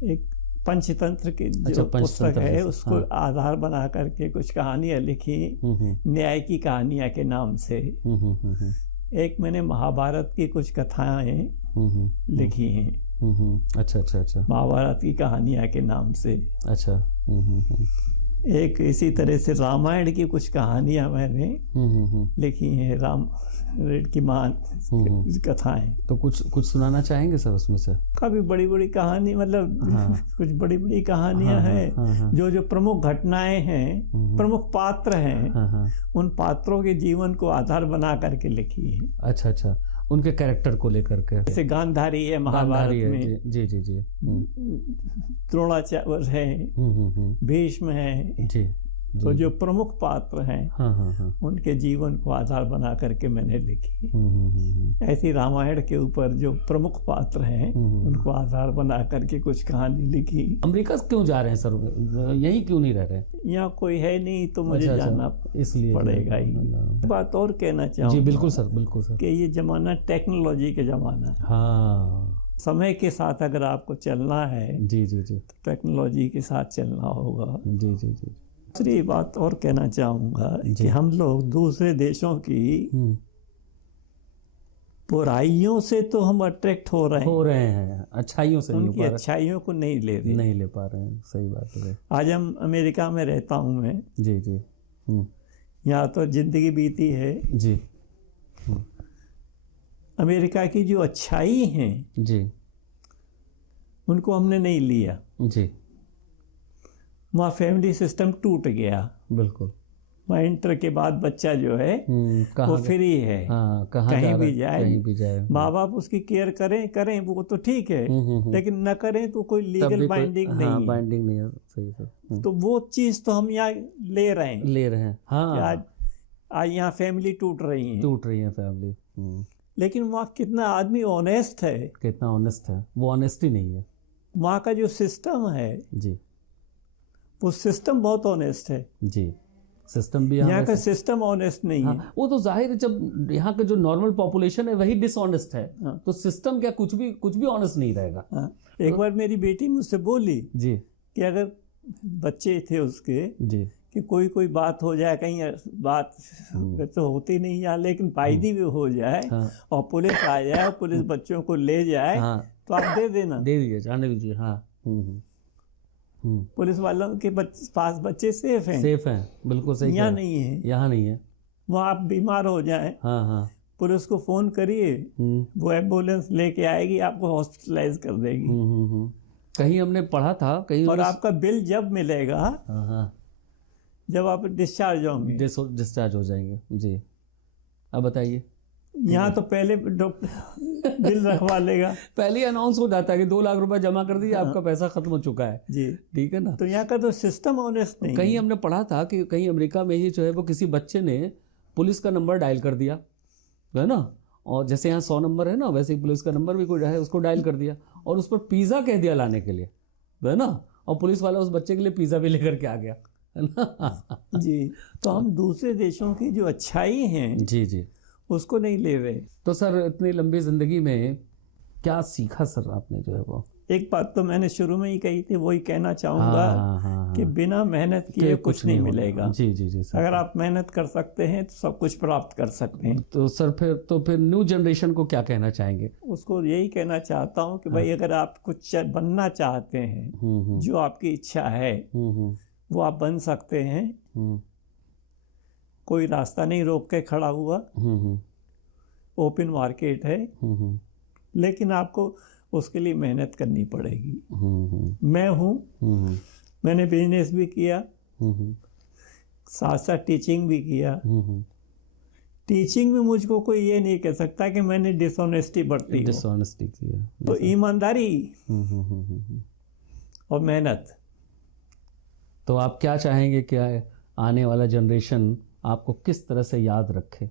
एक पंचतंत्र की जो अच्छा, पुस्तक पंचतंत्र है जैसे, उसको हाँ। आधार बना करके कुछ कहानियां लिखी, न्याय की कहानियां के नाम से। एक मैंने महाभारत की कुछ कथाएं लिखी हैं, अच्छा अच्छा अच्छा महाभारत की कहानियां के नाम से। अच्छा। एक इसी तरह से रामायण की कुछ कहानियां मैंने लिखी हैं, राम की महान कथाएं। तो कुछ सुनाना चाहेंगे सर उसमें से? काफी बड़ी बड़ी कहानी, मतलब हाँ। कुछ बड़ी बड़ी कहानियां हाँ, हैं। हाँ, हाँ। जो प्रमुख घटनाएं हैं, प्रमुख पात्र हैं, हाँ हाँ। उन पात्रों के जीवन को आधार बना करके लिखी है। अच्छा अच्छा, उनके कैरेक्टर को लेकर के। जैसे गांधारी है महाभारत गांधारी है, में, जी जी जी। द्रोणाचार्य है, भीष्म है। जी। तो जो प्रमुख पात्र हैं, हाँ हाँ हाँ। उनके जीवन को आधार बना करके मैंने लिखी। ऐसी रामायण के ऊपर जो प्रमुख पात्र हैं उनको आधार बना करके कुछ कहानी लिखी। अमेरिका क्यों जा रहे हैं सर, यहीं क्यों नहीं रह रहे? यहाँ कोई है नहीं तो मुझे अच्छा, जाना इसलिए पड़ेगा ही। बात और कहना चाहूँ जी बिल्कुल सर, बिल्कुल सर, कि ये जमाना टेक्नोलॉजी का जमाना है। हाँ, समय के साथ अगर आपको चलना है जी जी जी तो टेक्नोलॉजी के साथ चलना होगा। जी जी जी। दूसरी बात और कहना चाहूँगा कि हम लोग दूसरे देशों की बुराइयों से तो हम अट्रैक्ट हो रहे हैं, अच्छाइयों से उनकी अच्छाइयों को नहीं ले रहे, नहीं ले पा रहे हैं। सही बात है। आज हम अमेरिका में रहता हूँ मैं, जी जी। यहाँ तो जिंदगी बीती है जी। अमेरिका की जो अच्छाई हैं जी, उनको हमने नहीं लिया। जी वहाँ फैमिली सिस्टम टूट गया। बिल्कुल। वहाँ इंटर के बाद बच्चा जो है वो फ्री है, हाँ, कहीं भी जाए, कहीं भी जाए। माँ बाप उसकी केयर करें वो तो ठीक है, लेकिन न करें तो कोई लीगल बाइंडिंग नहीं है। बाइंडिंग नहीं है, सही सर। तो वो चीज़ तो हम यहाँ ले रहे हैं। हाँ, आज यहाँ फैमिली टूट रही है फैमिली। लेकिन वहाँ कितना आदमी ऑनेस्ट है, कितना ऑनेस्ट है, वो ऑनेस्टी नहीं है। वहाँ का जो सिस्टम है जी, वो सिस्टम बहुत ऑनेस्ट है। जी, सिस्टम भी यहाँ का सिस्टम ऑनेस्ट नहीं है। वो तो जाहिर है, जब यहाँ का जो नॉर्मल पॉपुलेशन है वही डिसऑनेस्ट है, तो सिस्टम क्या कुछ भी ऑनेस्ट नहीं रहेगा। एक बार मेरी बेटी मुझसे बोली जी कि अगर बच्चे थे उसके जी कि कोई बात हो जाए, कहीं बात तो होती नहीं यहाँ, लेकिन पायदी भी हो जाए और पुलिस आ जाए, पुलिस बच्चों को ले जाए, तो आप दे देना, दे दीजिए, जाने दीजिए। हाँ, पुलिस वालों के पास बच्चे सेफ हैं, बिल्कुल सही। यहाँ नहीं है। वहाँ आप बीमार हो जाए, पुलिस को फोन करिए, वो एम्बुलेंस लेके आएगी, आपको हॉस्पिटलाइज कर देगी। कहीं हमने पढ़ा था, कहीं, और आपका बिल जब मिलेगा जब आप डिस्चार्ज होंगे, डिस्चार्ज हो जाएंगे। जी, अब बताइए। यहाँ तो पहले डॉक्टर बिल रखवा लेगा, पहले अनाउंस हो जाता है कि 2 लाख रुपए जमा कर दीजिए, आपका पैसा खत्म हो चुका है। जी, ठीक है ना। तो यहाँ का तो सिस्टम ऑनेस्ट नहीं। कहीं हमने पढ़ा था कि कहीं अमेरिका में ही जो है वो किसी बच्चे ने पुलिस का नंबर डायल कर दिया, है ना, और जैसे यहाँ 100 नंबर है ना, वैसे ही पुलिस का नंबर भी कोई है, उसको डायल कर दिया और उस पर पिज़्ज़ा कह दिया लाने के लिए, है ना, और पुलिस वाला उस बच्चे के लिए पिज़्ज़ा भी लेकर के आ गया, है ना। जी, तो हम दूसरे देशों की जो अच्छाई हैं जी जी उसको नहीं ले रहे। तो सर, इतनी लंबी जिंदगी में क्या सीखा सर आपने जो है वो? एक बात तो मैंने शुरू में ही कही थी, वही कहना चाहूँगा कि बिना मेहनत किए कुछ नहीं मिलेगा। जी जी जी सर। अगर आप मेहनत कर सकते हैं तो सब कुछ प्राप्त कर सकते हैं। तो सर फिर न्यू जनरेशन को क्या कहना चाहेंगे? उसको यही कहना चाहता हूँ कि भाई अगर आप कुछ बनना चाहते हैं, जो आपकी इच्छा है वो आप बन सकते हैं। कोई रास्ता नहीं रोक के खड़ा हुआ, ओपन मार्केट है, लेकिन आपको उसके लिए मेहनत करनी पड़ेगी। मैं हूँ, मैंने बिजनेस भी किया, साथ साथ टीचिंग भी किया। टीचिंग में मुझको कोई ये नहीं कह सकता कि मैंने डिसऑनेस्टी किया, तो ईमानदारी और मेहनत। तो आप क्या चाहेंगे कि आने वाला जनरेशन आपको किस तरह से याद रखे?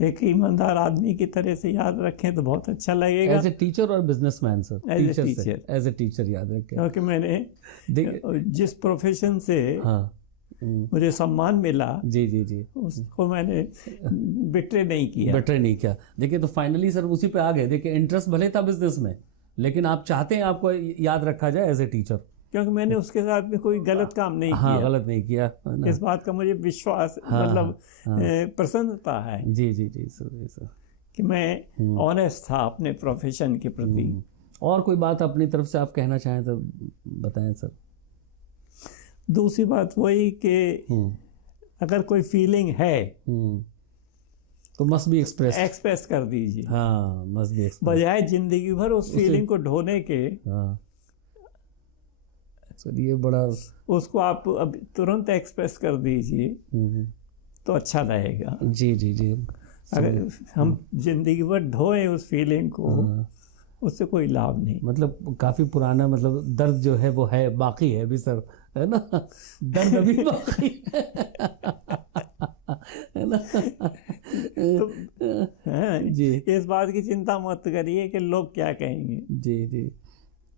एक ईमानदार आदमी की तरह से याद रखें तो बहुत अच्छा लगेगा। एज ए टीचर और businessman sir? As a teacher याद रखें, क्योंकि मैंने जिस प्रोफेशन से मुझे सम्मान मिला, जी जी जी, उसको मैंने बिट्रे नहीं किया। देखिए, तो फाइनली सर उसी पे आ गए। देखिए, इंटरेस्ट भले था बिजनेस में, लेकिन आप चाहते हैं आपको याद रखा जाए एज ए टीचर। क्योंकि मैंने उसके साथ में कोई गलत काम नहीं हाँ, किया। गलत नहीं किया है ना? इस बात का मुझे विश्वास मतलब प्रसन्नता है जी जी जी सर, जी सर। कि मैं ऑनेस्ट था अपने प्रोफेशन के प्रति। और कोई बात अपनी तरफ से आप कहना चाहें तो बताएं सर। दूसरी बात वही कि अगर कोई फीलिंग है तो मस्ट बी एक्सप्रेस कर दीजिए। हाँ, मस्ट बी एक्सप्रेस। बजाय जिंदगी भर उस फीलिंग को ढोने के। हाँ सर, ये बड़ा उसको आप अब तुरंत एक्सप्रेस कर दीजिए तो अच्छा रहेगा। जी जी जी। अगर हम जिंदगी भर ढोए उस फीलिंग को, उससे कोई लाभ नहीं। मतलब काफी पुराना, मतलब दर्द जो है वो है, बाकी है अभी सर, है ना? दर्द अभी बाकी है ना? तो जी इस बात की चिंता मत करिए कि लोग क्या कहेंगे। जी जी,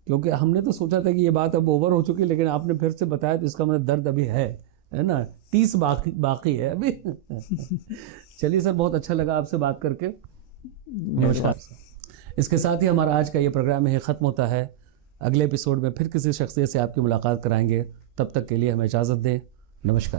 क्योंकि हमने तो सोचा था कि ये बात अब ओवर हो चुकी है, लेकिन आपने फिर से बताया तो इसका मतलब दर्द अभी है ना? 30 बाकी है अभी। चलिए सर, बहुत अच्छा लगा आपसे बात करके। नमस्कार। इसके साथ ही हमारा आज का ये प्रोग्राम है ख़त्म होता है। अगले एपिसोड में फिर किसी शख्सियत से आपकी मुलाकात कराएंगे। तब तक के लिए हमें इजाज़त दें। नमस्कार।